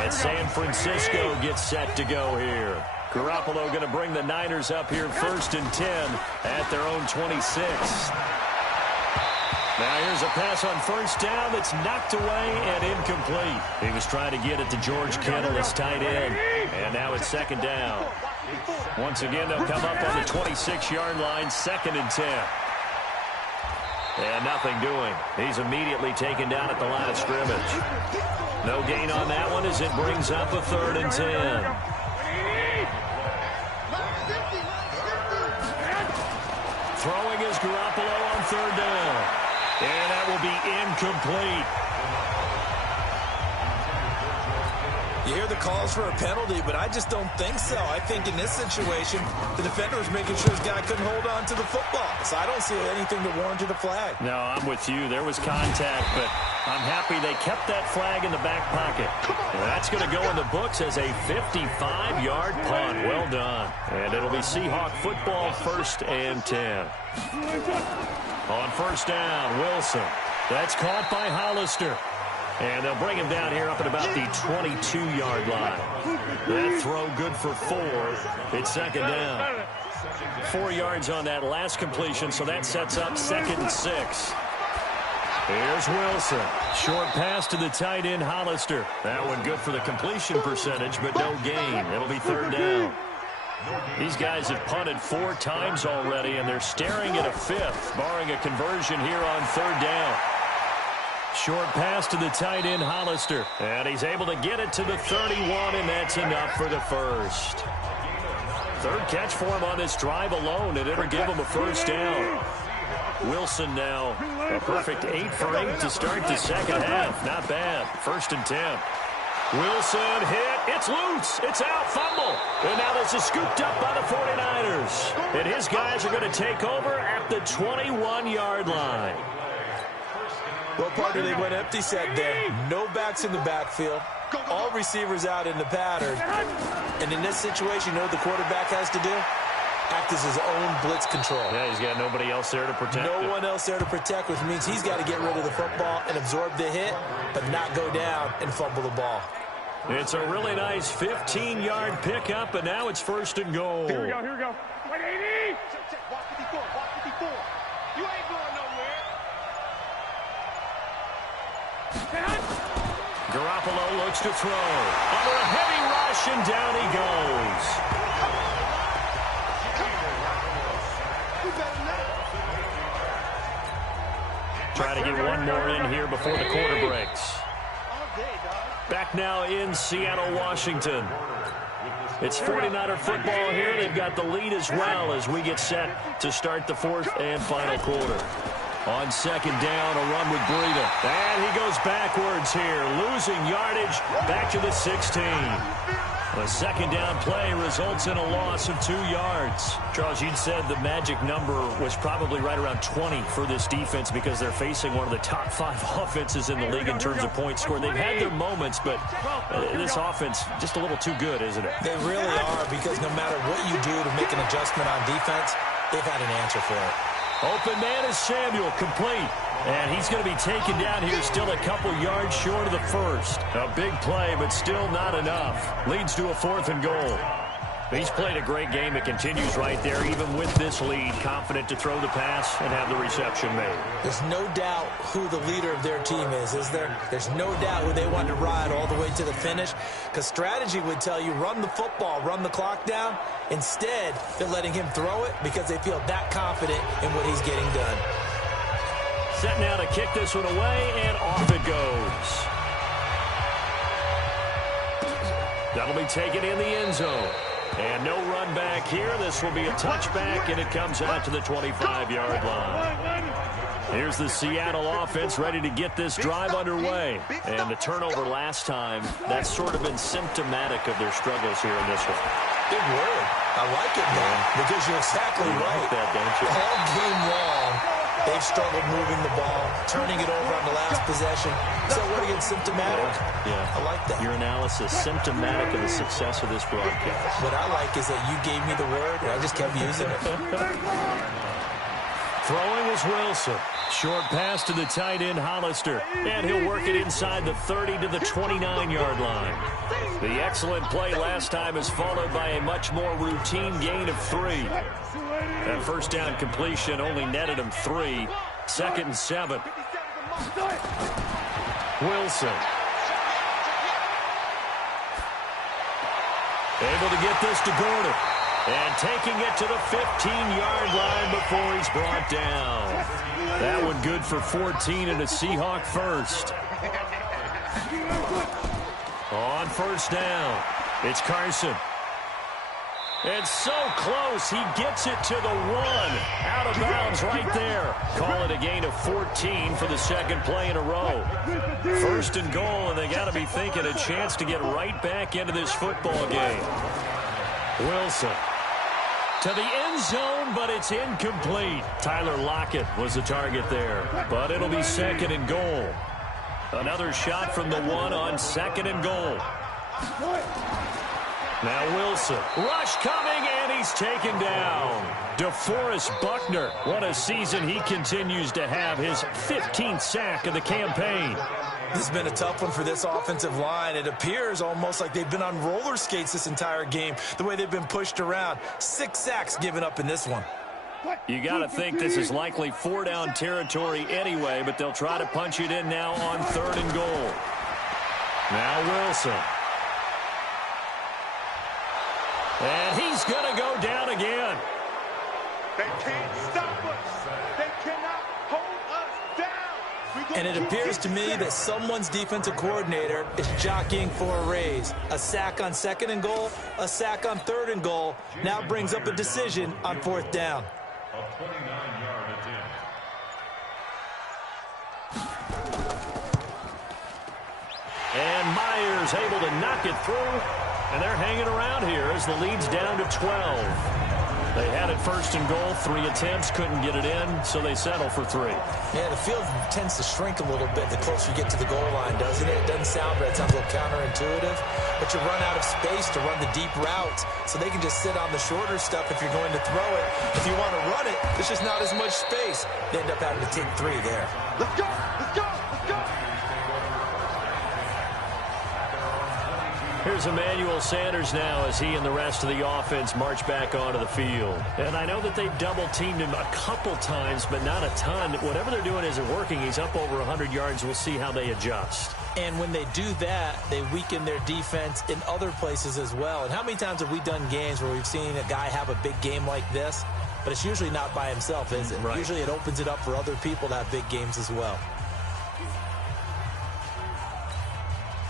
And San Francisco gets set to go here. Garoppolo going to bring the Niners up here 1st and 10 at their own 26. Now here's a pass on first down that's knocked away and incomplete. He was trying to get it to George Kittle, his tight end. And now it's 2nd down. Once again, they'll come up on the 26-yard line, 2nd and 10. And nothing doing. He's immediately taken down at the line of scrimmage. No gain on that one as it brings up a 3rd and 10. Throwing is Garoppolo on 3rd down. And that will be incomplete. You hear the calls for a penalty, but I just don't think so. I think in this situation, the defender was making sure his guy couldn't hold on to the football. So I don't see anything that warranted a flag. No, I'm with you. There was contact, but I'm happy they kept that flag in the back pocket. And that's going to go in the books as a 55-yard punt. Well done. And it'll be Seahawk football, 1st and 10. On 1st down, Wilson. That's caught by Hollister. And they'll bring him down here up at about the 22-yard line. That throw good for 4. It's 2nd down. 4 yards on that last completion, so that sets up 2nd and 6. Here's Wilson. Short pass to the tight end, Hollister. That one good for the completion percentage, but no gain. It'll be 3rd down. These guys have punted 4 times already, and they're staring at a 5th, barring a conversion here on 3rd down. Short pass to the tight end, Hollister. And he's able to get it to the 31, and that's enough for the 1st. 3rd catch for him on this drive alone, and it'll give him a 1st down. Wilson now a perfect 8 for 8 to start the 2nd half. Not bad. 1st and 10. Wilson hit. It's loose. It's out. Fumble. And now this is scooped up by the 49ers. And his guys are going to take over at the 21-yard line. Well, partner, they went empty set there. No backs in the backfield. All receivers out in the pattern. And in this situation, you know what the quarterback has to do? Act as his own blitz control. Yeah, he's got nobody else there to protect No one else there to protect, which means he's got to get rid of the football and absorb the hit, but not go down and fumble the ball. It's a really nice 15-yard pickup, and now it's 1st and goal. Here we go, here we go. Wait, 80! Walk 54, walk 54. You ain't going nowhere. Garoppolo looks to throw. Under a heavy rush, and down he goes. Try to get one more in here before the quarter breaks. Back now in Seattle, Washington. It's 49er football here. They've got the lead as well as we get set to start the 4th and final quarter. On 2nd down, a run with Breida. And he goes backwards here, losing yardage back to the 16. A 2nd down play results in a loss of 2 yards. Charles, you'd said the magic number was probably right around 20 for this defense because they're facing one of the top 5 offenses in the league in terms of points scored. They've had their moments, but this offense just a little too good, isn't it? They really are, because no matter what you do to make an adjustment on defense, they've had an answer for it. Open man is Samuel, complete. And he's going to be taken down here still a couple yards short of the 1st. A big play, but still not enough. Leads to a 4th and goal. He's played a great game. It continues right there, even with this lead. Confident to throw the pass and have the reception made. There's no doubt who the leader of their team is there? There's no doubt who they want to ride all the way to the finish. Because strategy would tell you, run the football, run the clock down. Instead, they're letting him throw it because they feel that confident in what he's getting done. Set now to kick this one away, and off it goes. That'll be taken in the end zone. And no run back here. This will be a touchback, and it comes out to the 25-yard line. Here's the Seattle offense ready to get this drive underway. And the turnover last time, that's sort of been symptomatic of their struggles here in this one. Big word. I like it, man, because you're exactly you right. Like that, don't you? All game long, they've struggled moving the ball, turning it over on the last possession. So what again, symptomatic? Yeah. I like that. Your analysis, symptomatic of the success of this broadcast. What I like is that you gave me the word, and I just kept using it. Throwing is Wilson. Short pass to the tight end, Hollister. And he'll work it inside the 30 to the 29-yard line. The excellent play last time is followed by a much more routine gain of 3. That 1st down completion only netted him 3. 2nd and 7. Wilson. Able to get this to Gordon. And taking it to the 15-yard line before he's brought down. That one good for 14 and a Seahawk 1st. On 1st down, it's Carson. And so close, he gets it to the 1. Out of bounds right there. Call it a gain of 14 for the 2nd play in a row. 1st and goal, and they got to be thinking a chance to get right back into this football game. Wilson. To the end zone, but it's incomplete. Tyler Lockett was the target there, but it'll be 2nd and goal. Another shot from the 1 on 2nd and goal. Now Wilson. Rush coming, and he's taken down. DeForest Buckner. What a season he continues to have. His 15th sack of the campaign. This has been a tough one for this offensive line. It appears almost like they've been on roller skates this entire game, the way they've been pushed around. 6 sacks given up in this one. You got to think this is likely 4-down territory anyway, but they'll try to punch it in now on 3rd and goal. Now Wilson. And he's going to go down again. They can't stop us. They cannot hold us down. And it appears to me that someone's defensive coordinator is jockeying for a raise. A sack on 2nd and goal, a sack on 3rd and goal. Now brings up a decision on 4th down. A 29-yard attempt. And Myers able to knock it through. And they're hanging around here as the lead's down to 12. They had it 1st and goal, 3 attempts, couldn't get it in, so they settle for 3. Yeah, the field tends to shrink a little bit the closer you get to the goal line, doesn't it? It doesn't sound right. It sounds a little counterintuitive. But you run out of space to run the deep routes, so they can just sit on the shorter stuff if you're going to throw it. If you want to run it, there's just not as much space. They end up having to take 3 there. Let's go. Let's go. Let's go. Here's Emmanuel Sanders now as he and the rest of the offense march back onto the field. And I know that they've double-teamed him a couple times, but not a ton. Whatever they're doing isn't working. He's up over 100 yards. We'll see how they adjust. And when they do that, they weaken their defense in other places as well. And how many times have we done games where we've seen a guy have a big game like this? But it's usually not by himself, is it? Right. Usually it opens it up for other people to have big games as well.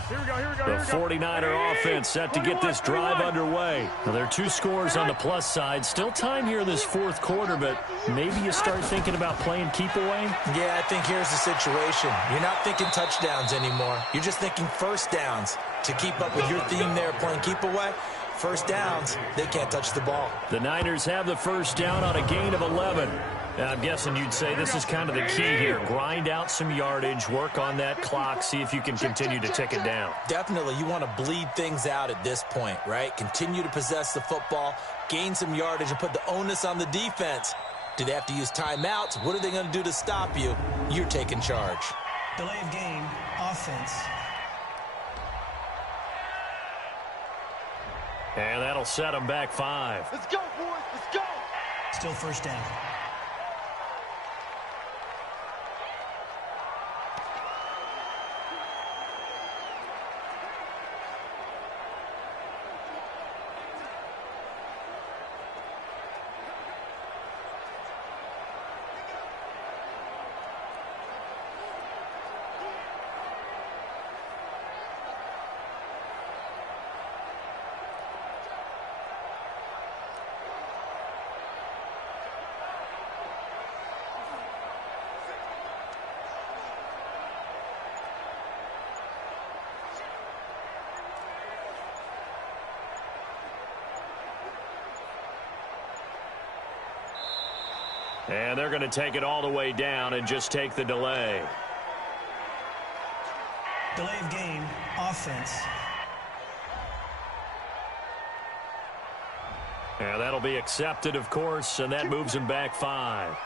Here we go. Here we go. The 49er offense set to get this drive underway. Now, there are 2 scores on the plus side. Still time here in this 4th quarter, but maybe you start thinking about playing keep away? Yeah, I think here's the situation. You're not thinking touchdowns anymore. You're just thinking 1st downs. To keep up with your theme there, playing keep away, 1st downs, they can't touch the ball. The Niners have the 1st down on a gain of 11. Now, I'm guessing you'd say this is kind of the key here. Grind out some yardage, work on that clock, see if you can continue to tick it down. Definitely, you want to bleed things out at this point, right? Continue to possess the football, gain some yardage, and put the onus on the defense. Do they have to use timeouts? What are they going to do to stop you? You're taking charge. Delay of game, offense. And that'll set them back 5. Let's go, boys. Let's go. Still 1st down. And they're going to take it all the way down and just take the delay. Delay of game, offense. And that'll be accepted, of course, and that moves them back 5.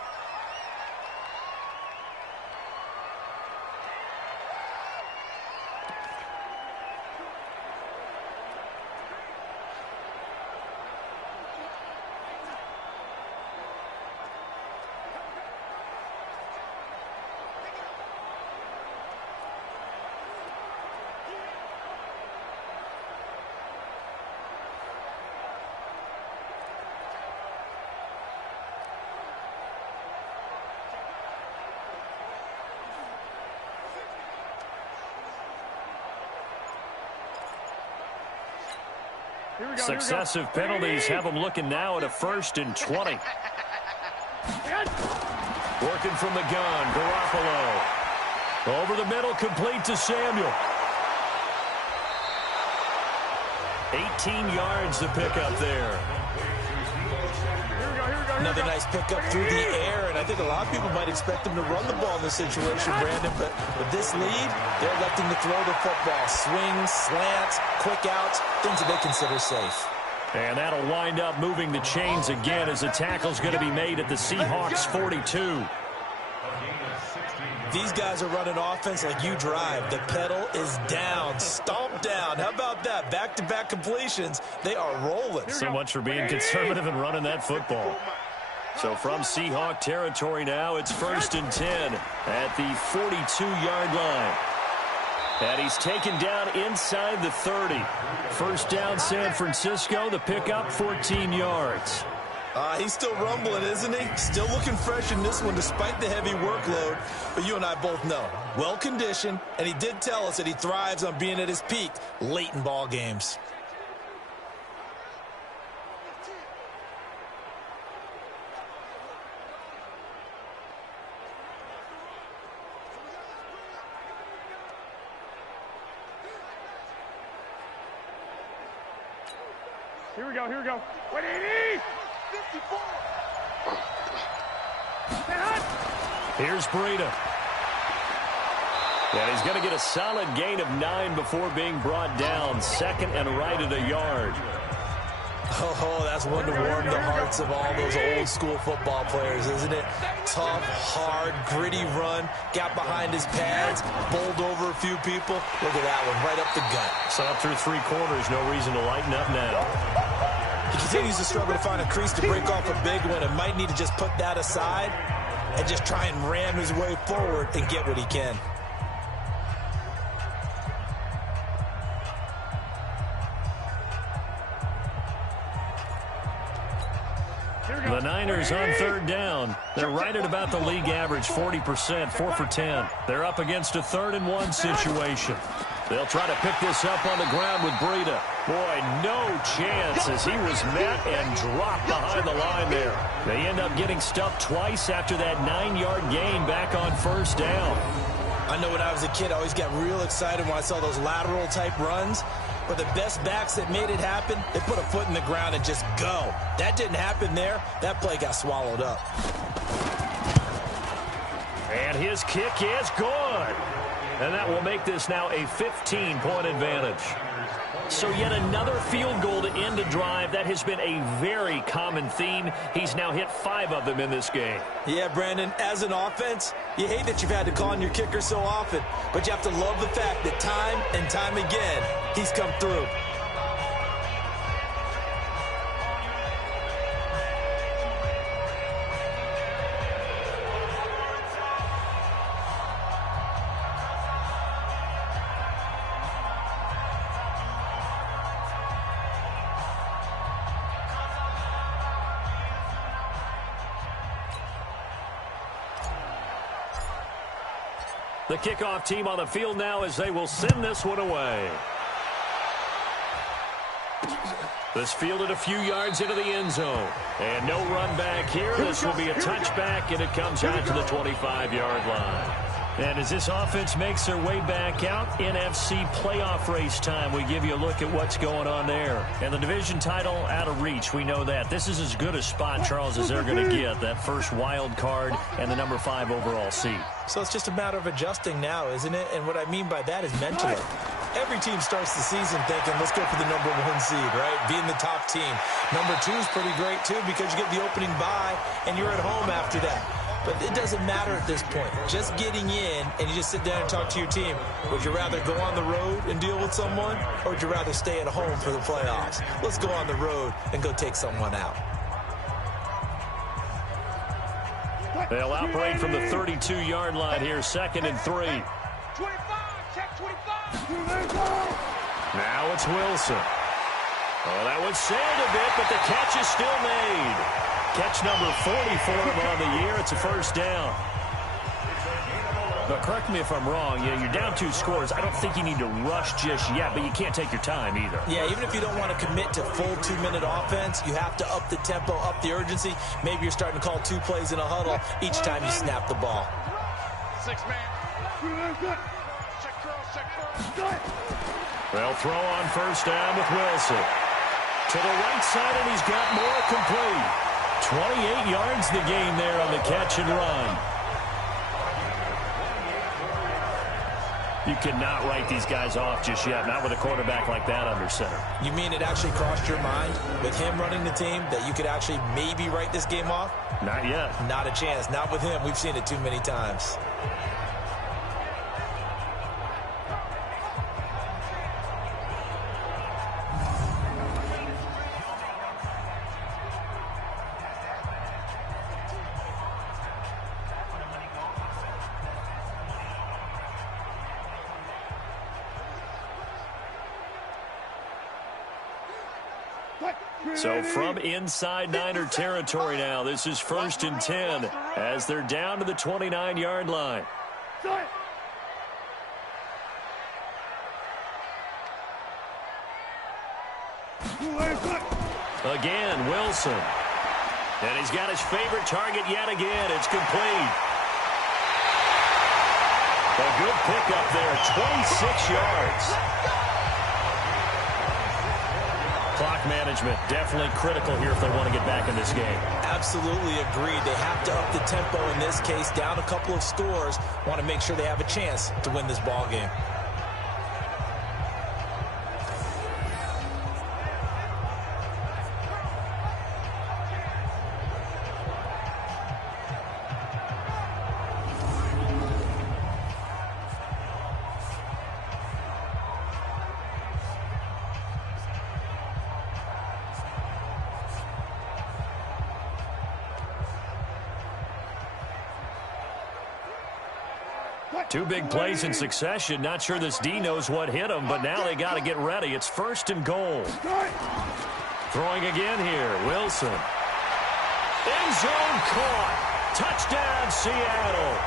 Successive penalties have them looking now at a 1st and 20. Working from the gun, Garoppolo. Over the middle, complete to Samuel. 18 yards to pick up there. Another nice pickup through the air, and I think a lot of people might expect them to run the ball in this situation, Brandon, but with this lead, they're electing to throw the football. Swings, slants, quick outs, things that they consider safe. And that'll wind up moving the chains again as the tackle's going to be made at the Seahawks 42. These guys are running offense like you drive. The pedal is down, stomp down. How about that? Back-to-back completions. They are rolling. So much for being conservative and running that football. So from Seahawk territory now, it's 1st and 10 at the 42-yard line. And he's taken down inside the 30. First down, San Francisco. The pickup, 14 yards. He's still rumbling, isn't he? Still looking fresh in this one despite the heavy workload. But you and I both know, well-conditioned, and he did tell us that he thrives on being at his peak late in ball games. Here we go, here we go. 180! 54! Here's Breida. And he's going to get a solid gain of 9 before being brought down. Second and right at a yard. Oh, that's one to warm the hearts of all those old school football players, isn't it? Tough, hard, gritty run. Got behind his pads, bowled over a few people. Look at that one, right up the gut. So up through 3 quarters, no reason to lighten up now. He continues to struggle to find a crease to break off a big one and might need to just put that aside and just try and ram his way forward and get what he can. The Niners on 3rd down. They're right at about the league average, 40%, 4 for 10. They're up against a 3rd and 1 situation. They'll try to pick this up on the ground with Breida. Boy, no chance as he was met and dropped behind the line there. They end up getting stuffed twice after that 9-yard gain back on 1st down. I know when I was a kid, I always got real excited when I saw those lateral-type runs. But the best backs that made it happen, they put a foot in the ground and just go. That didn't happen there. That play got swallowed up. And his kick is good. And that will make this now a 15-point advantage. So yet another field goal to end a drive. That has been a very common theme. He's now hit 5 of them in this game. Yeah, Brandon, as an offense, you hate that you've had to call on your kicker so often, but you have to love the fact that time and time again, he's come through. The kickoff team on the field now as they will send this one away. This fielded a few yards into the end zone. And no run back here. This will be a touchback, and it comes out to the 25-yard line. And as this offense makes their way back out, NFC playoff race time, we give you a look at what's going on there. And the division title out of reach, we know that. This is as good a spot, Charles, as they're going to get, that first wild card and the number 5 overall seed. So it's just a matter of adjusting now, isn't it? And what I mean by that is mentally. Every team starts the season thinking, let's go for the number 1 seed, right? Being the top team. Number 2 is pretty great, too, because you get the opening bye, and you're at home after that. But it doesn't matter at this point. Just getting in, and you just sit down and talk to your team. Would you rather go on the road and deal with someone, or would you rather stay at home for the playoffs? Let's go on the road and go take someone out. They'll operate from the 32-yard line here, 2nd and 3. 25, check 25. Now it's Wilson. Oh, that was sailed a bit, but the catch is still made. Catch number 40 for him on the year. It's a first down. But correct me if I'm wrong. You're down 2 scores. I don't think you need to rush just yet, but you can't take your time either. Yeah, even if you don't want to commit to full 2-minute offense, you have to up the tempo, up the urgency. Maybe you're starting to call 2 plays in a huddle each time you snap the ball. 6-man. Check cross. They'll throw on first down with Wilson. To the right side, and he's got more complete. 28 yards the gain there on the catch and run. You cannot write these guys off just yet, not with a quarterback like that under center. You mean it actually crossed your mind with him running the team that you could actually maybe write this game off? Not yet. Not a chance. Not with him. We've seen it too many times. So from inside Niner territory now, this is 1st and 10 as they're down to the 29-yard line. Again, Wilson. And he's got his favorite target yet again. It's complete. A good pickup there, 26 yards. Clock management definitely critical here if they want to get back in this game. Absolutely agreed. They have to up the tempo in this case, down a couple of scores. Want to make sure they have a chance to win this ball game. Two big plays in succession. Not sure this D knows what hit him, but now they got to get ready. It's 1st and goal. Throwing again here. Wilson. End zone caught. Touchdown, Seattle.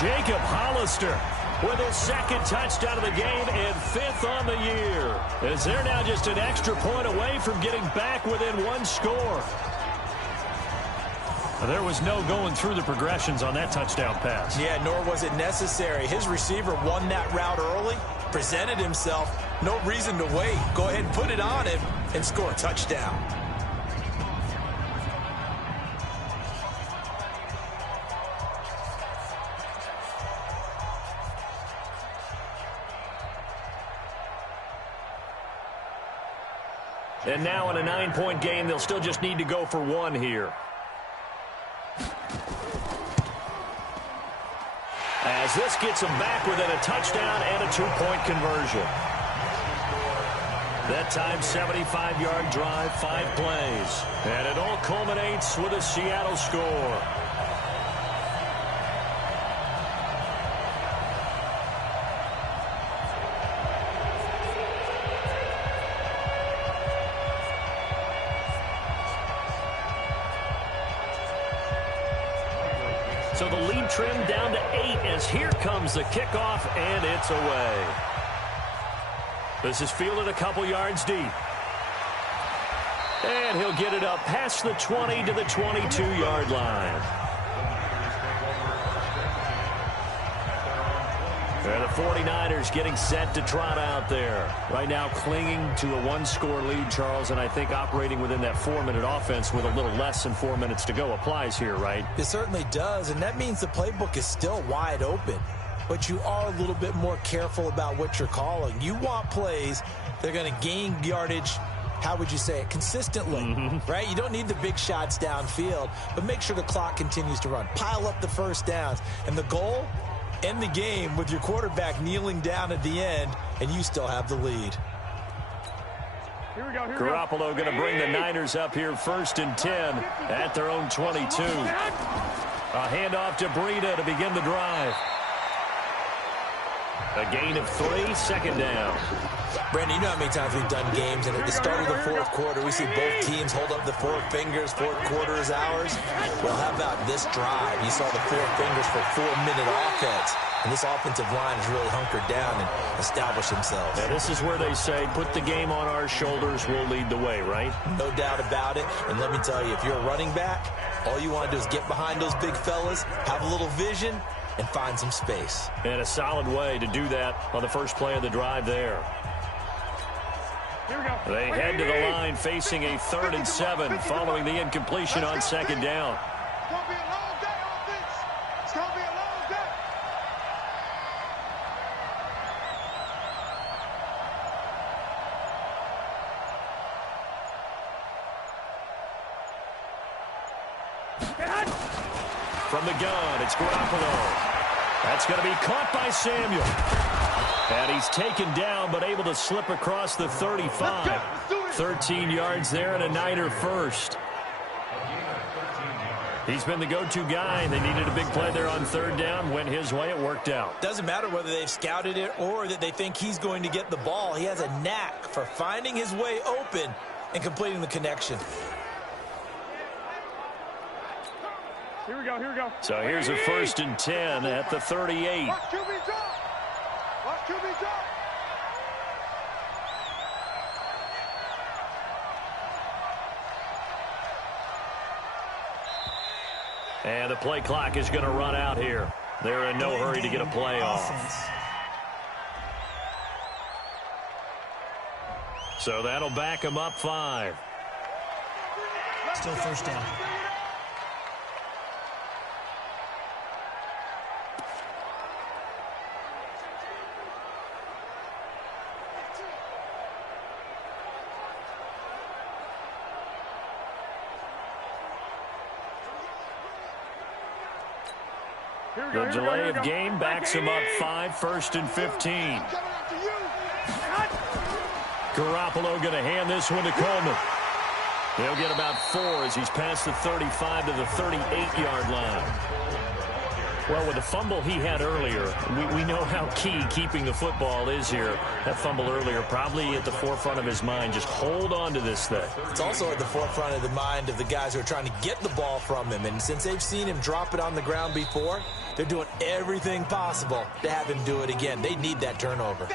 Jacob Hollister with his 2nd touchdown of the game and 5th on the year. As they're now just an extra point away from getting back within 1 score. There was no going through the progressions on that touchdown pass. Yeah, nor was it necessary. His receiver won that route early, presented himself. No reason to wait. Go ahead and put it on him and score a touchdown. And now in a 9-point game, they'll still just need to go for 1 here. As this gets them back within a touchdown and a 2-point conversion. That time, 75-yard drive, 5 plays. And it all culminates with a Seattle score. So the lead trimmed down to 8 as here comes the kickoff, and it's away. This is fielded a couple yards deep. And he'll get it up past the 20 to the 22-yard line. And the 49ers getting set to trot out there. Right now clinging to a 1-score lead, Charles, and I think operating within that 4-minute offense with a little less than 4 minutes to go applies here, right? It certainly does, and that means the playbook is still wide open. But you are a little bit more careful about what you're calling. You want plays that are going to gain yardage, how would you say it, consistently, right? You don't need the big shots downfield, but make sure the clock continues to run. Pile up the first downs. And the goal, end the game with your quarterback kneeling down at the end, and you still have the lead. Here we go. Garoppolo going to bring the Niners up here 1st and 10 at their own 22. A handoff to Breida to begin the drive. A gain of 3, 2nd down. Brandon, you know how many times we've done games, and at the start of the 4th quarter, we see both teams hold up the 4 fingers, 4th quarter is ours. Well, how about this drive? You saw the 4 fingers for 4-minute offense, and this offensive line has really hunkered down and established themselves. Now, this is where they say, put the game on our shoulders, we'll lead the way, right? No doubt about it, and let me tell you, if you're a running back, all you want to do is get behind those big fellas, have a little vision, and find some space. And a solid way to do that on the first play of the drive there. They head to the line facing a 3rd and 7 following the incompletion on 2nd down. It's going to be a long day, offense. It's going to be a long day. From the gun, it's Garoppolo. That's going to be caught by Samuel. And he's taken down, but able to slip across the 35. 13 yards there and a Niner first. He's been the go-to guy. They needed a big play there on 3rd down. Went his way. It worked out. Doesn't matter whether they've scouted it or that they think he's going to get the ball. He has a knack for finding his way open and completing the connection. Here we go, here we go. So here's a 1st and 10 at the 38. Watch QB drop. Watch QB drop. And the play clock is going to run out here. They're in no hurry to get a play off. So that'll back them up 5. Still 1st down. The delay of game backs him up 5, 1st and 15. Garoppolo going to hand this one to Coleman. He'll get about 4 as he's past the 35 to the 38-yard line. Well, with the fumble he had earlier, we know how key keeping the football is here. That fumble earlier probably at the forefront of his mind. Just hold on to this thing. It's also at the forefront of the mind of the guys who are trying to get the ball from him. And since they've seen him drop it on the ground before, they're doing everything possible to have him do it again. They need that turnover.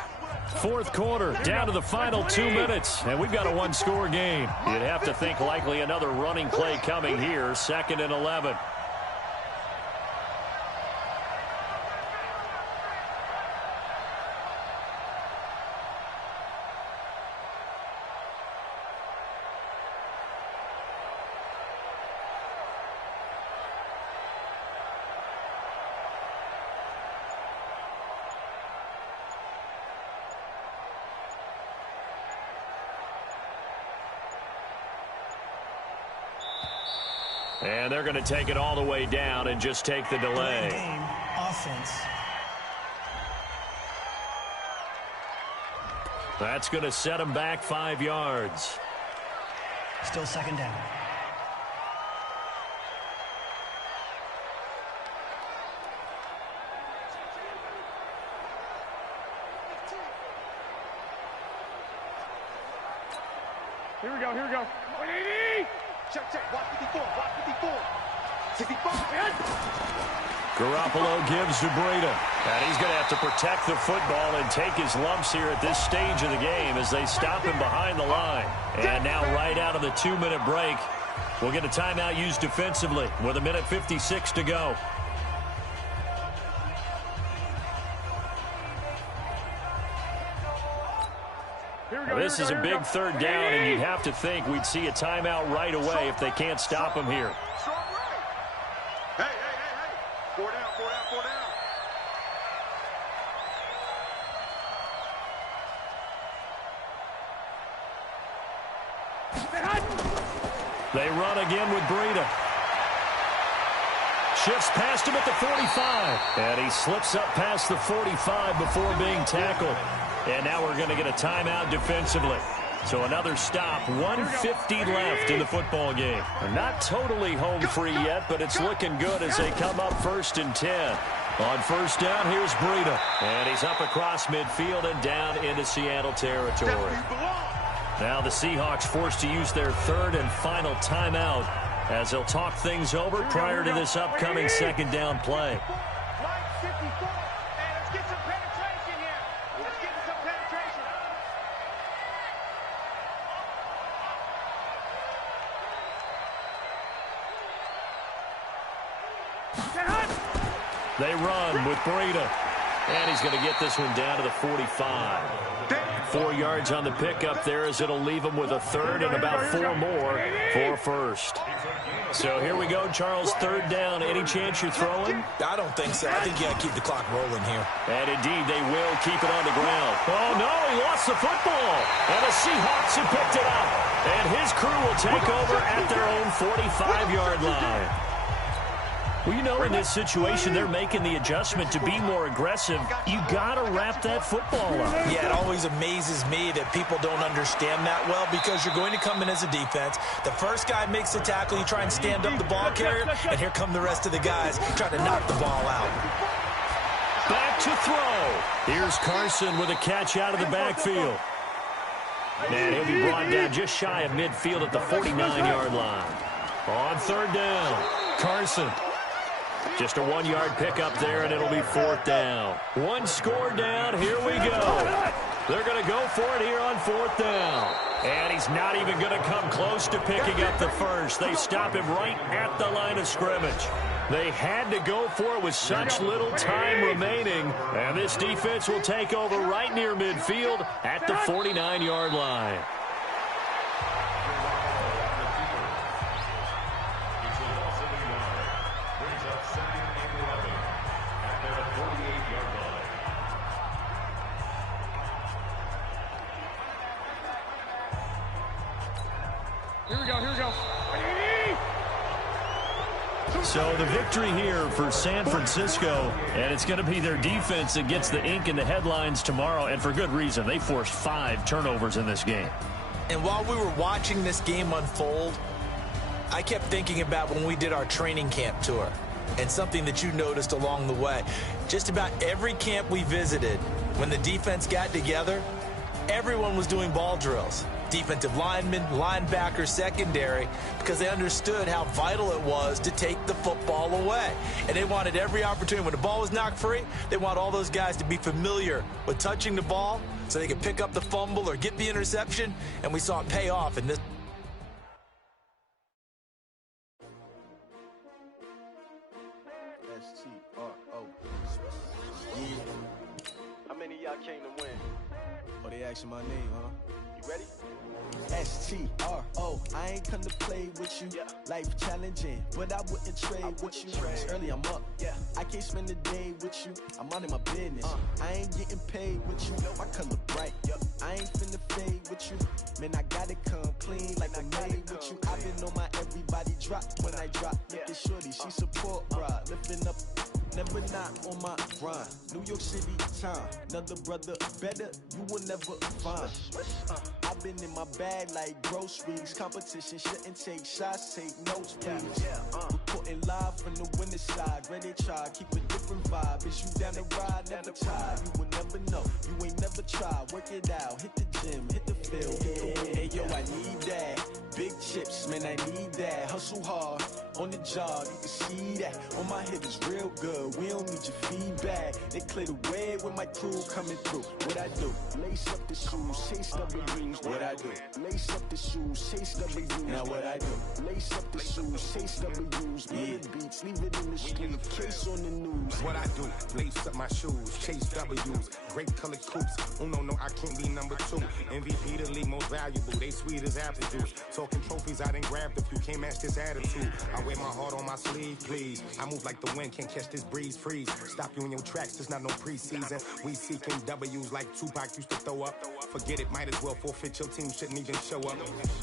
4th quarter, down to the final 2 minutes, and we've got a 1-score game. You'd have to think likely another running play coming here, 2nd and 11. And they're going to take it all the way down and just take the delay. Game, offense. That's going to set them back 5 yards. Still 2nd down. Here we go, here we go. 180. Check, check. Watch 54, watch 54. 65. Garoppolo gives to Breida. And he's going to have to protect the football and take his lumps here at this stage of the game as they stop him behind the line. And now right out of the 2-minute break, we'll get a timeout used defensively with 1:56 to go. This is a big 3rd down, and you'd have to think we'd see a timeout right away if they can't stop him here. Hey, hey, hey, hey. 4 down, 4 down, 4 down. They run again with Breida. Shifts past him at the 45. And he slips up past the 45 before being tackled. And now we're going to get a timeout defensively. So another stop, 1:50 left in the football game. Not totally home free yet, but it's looking good as they come up 1st and 10. On 1st down, here's Breida. And he's up across midfield and down into Seattle territory. Now the Seahawks forced to use their 3rd and final timeout as they'll talk things over prior to this upcoming 2nd down play. They run with Breida. And he's going to get this one down to the 45. 4 yards on the pickup there, as it'll leave them with a third and about 4 more for first. So here we go, Charles, third down. Any chance you're throwing? I don't think so. I think you got to keep the clock rolling here. And indeed, they will keep it on the ground. Oh, no, he lost the football. And the Seahawks have picked it up. And his crew will take over at their own 45-yard line. Well, you know, in this situation, they're making the adjustment to be more aggressive. You got to wrap that football up. Yeah, it always amazes me that people don't understand that well, because you're going to come in as a defense. The first guy makes the tackle, you try and stand up the ball carrier, and here come the rest of the guys trying to knock the ball out. Back to throw. Here's Carson with a catch out of the backfield. And he'll be brought down just shy of midfield at the 49-yard line. On third down, Carson. Just a 1-yard pickup there, and it'll be fourth down. One score down. Here we go. They're going to go for it here on fourth down. And he's not even going to come close to picking up the first. They stop him right at the line of scrimmage. They had to go for it with such little time remaining. And this defense will take over right near midfield at the 49-yard line. Here we go. So the victory here for San Francisco, and it's going to be their defense that gets the ink in the headlines tomorrow, and for good reason. They forced 5 turnovers in this game. And while we were watching this game unfold, I kept thinking about when we did our training camp tour, and something that you noticed along the way. Just about every camp we visited, when the defense got together, everyone was doing ball drills. Defensive linemen, linebackers, secondary, because they understood how vital it was to take the football away. And they wanted every opportunity. When the ball was knocked free, they want all those guys to be familiar with touching the ball so they could pick up the fumble or get the interception, and we saw it pay off in this. S-T-R-O. Yeah. How many of y'all came to win? Oh, they asking my name, huh? You ready? S-T-R-O. I ain't come to play with you. Yeah. Life challenging, but I wouldn't trade with you. It's early, I'm up. Yeah. I can't spend the day with you. I'm out in my business. I ain't getting paid with you. My color bright. I ain't finna fade with you. Man, I gotta come clean like I made with you. I've been on my everybody drop when I drop. Look at shorty, she support ride. Lifting up, never not on my grind. New York City time, another brother better, you will never find. I've been in my bag like groceries. Competition shouldn't take shots, take notes, please. Reporting live from the winning side. Ready to try, keep a different vibe. Is you down the ride, never tired. You will never know, you ain't never tried. Work it out, hit the gym, hit the field, hit the win. Hey yo, I need that. Big chips, man, I need that. Hustle hard, on the job, you can see that. On my hip is real good, we don't need your feedback. They clear the way with my crew coming through. What I do? Lace up the shoes, chase W's. What I do? Lace up the shoes, chase W's. Now what I do? Lace up the shoes, chase W's. Big beats, leave it in the street, case on the news. What I do? Lace up my shoes, chase W's. Great colored coops. Oh no, I can't be number 2. MVP the league most valuable. They sweet as apple juice. Talking trophies, I done grabbed a few. Can't match this attitude. I wear my heart on my sleeve, please. I move like the wind, can't catch this breeze, freeze. Stop you in your tracks, there's not no preseason. We seeking W's like Tupac used to throw up. Forget it, might as well forfeit, your team shouldn't even show up.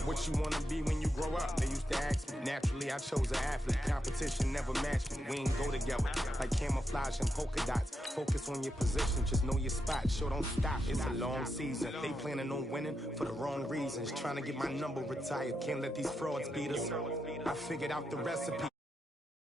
What you wanna be when you grow up? They used to ask me. Naturally, I chose an athlete. Competition never matched me. We ain't go together like camouflage and polka dots. Focus on your position, just know your spot. Show don't stop, it's a long season. They planning on winning for the wrong reasons. Trying to get my number retired, can't let these frauds beat us. I figured out the recipe.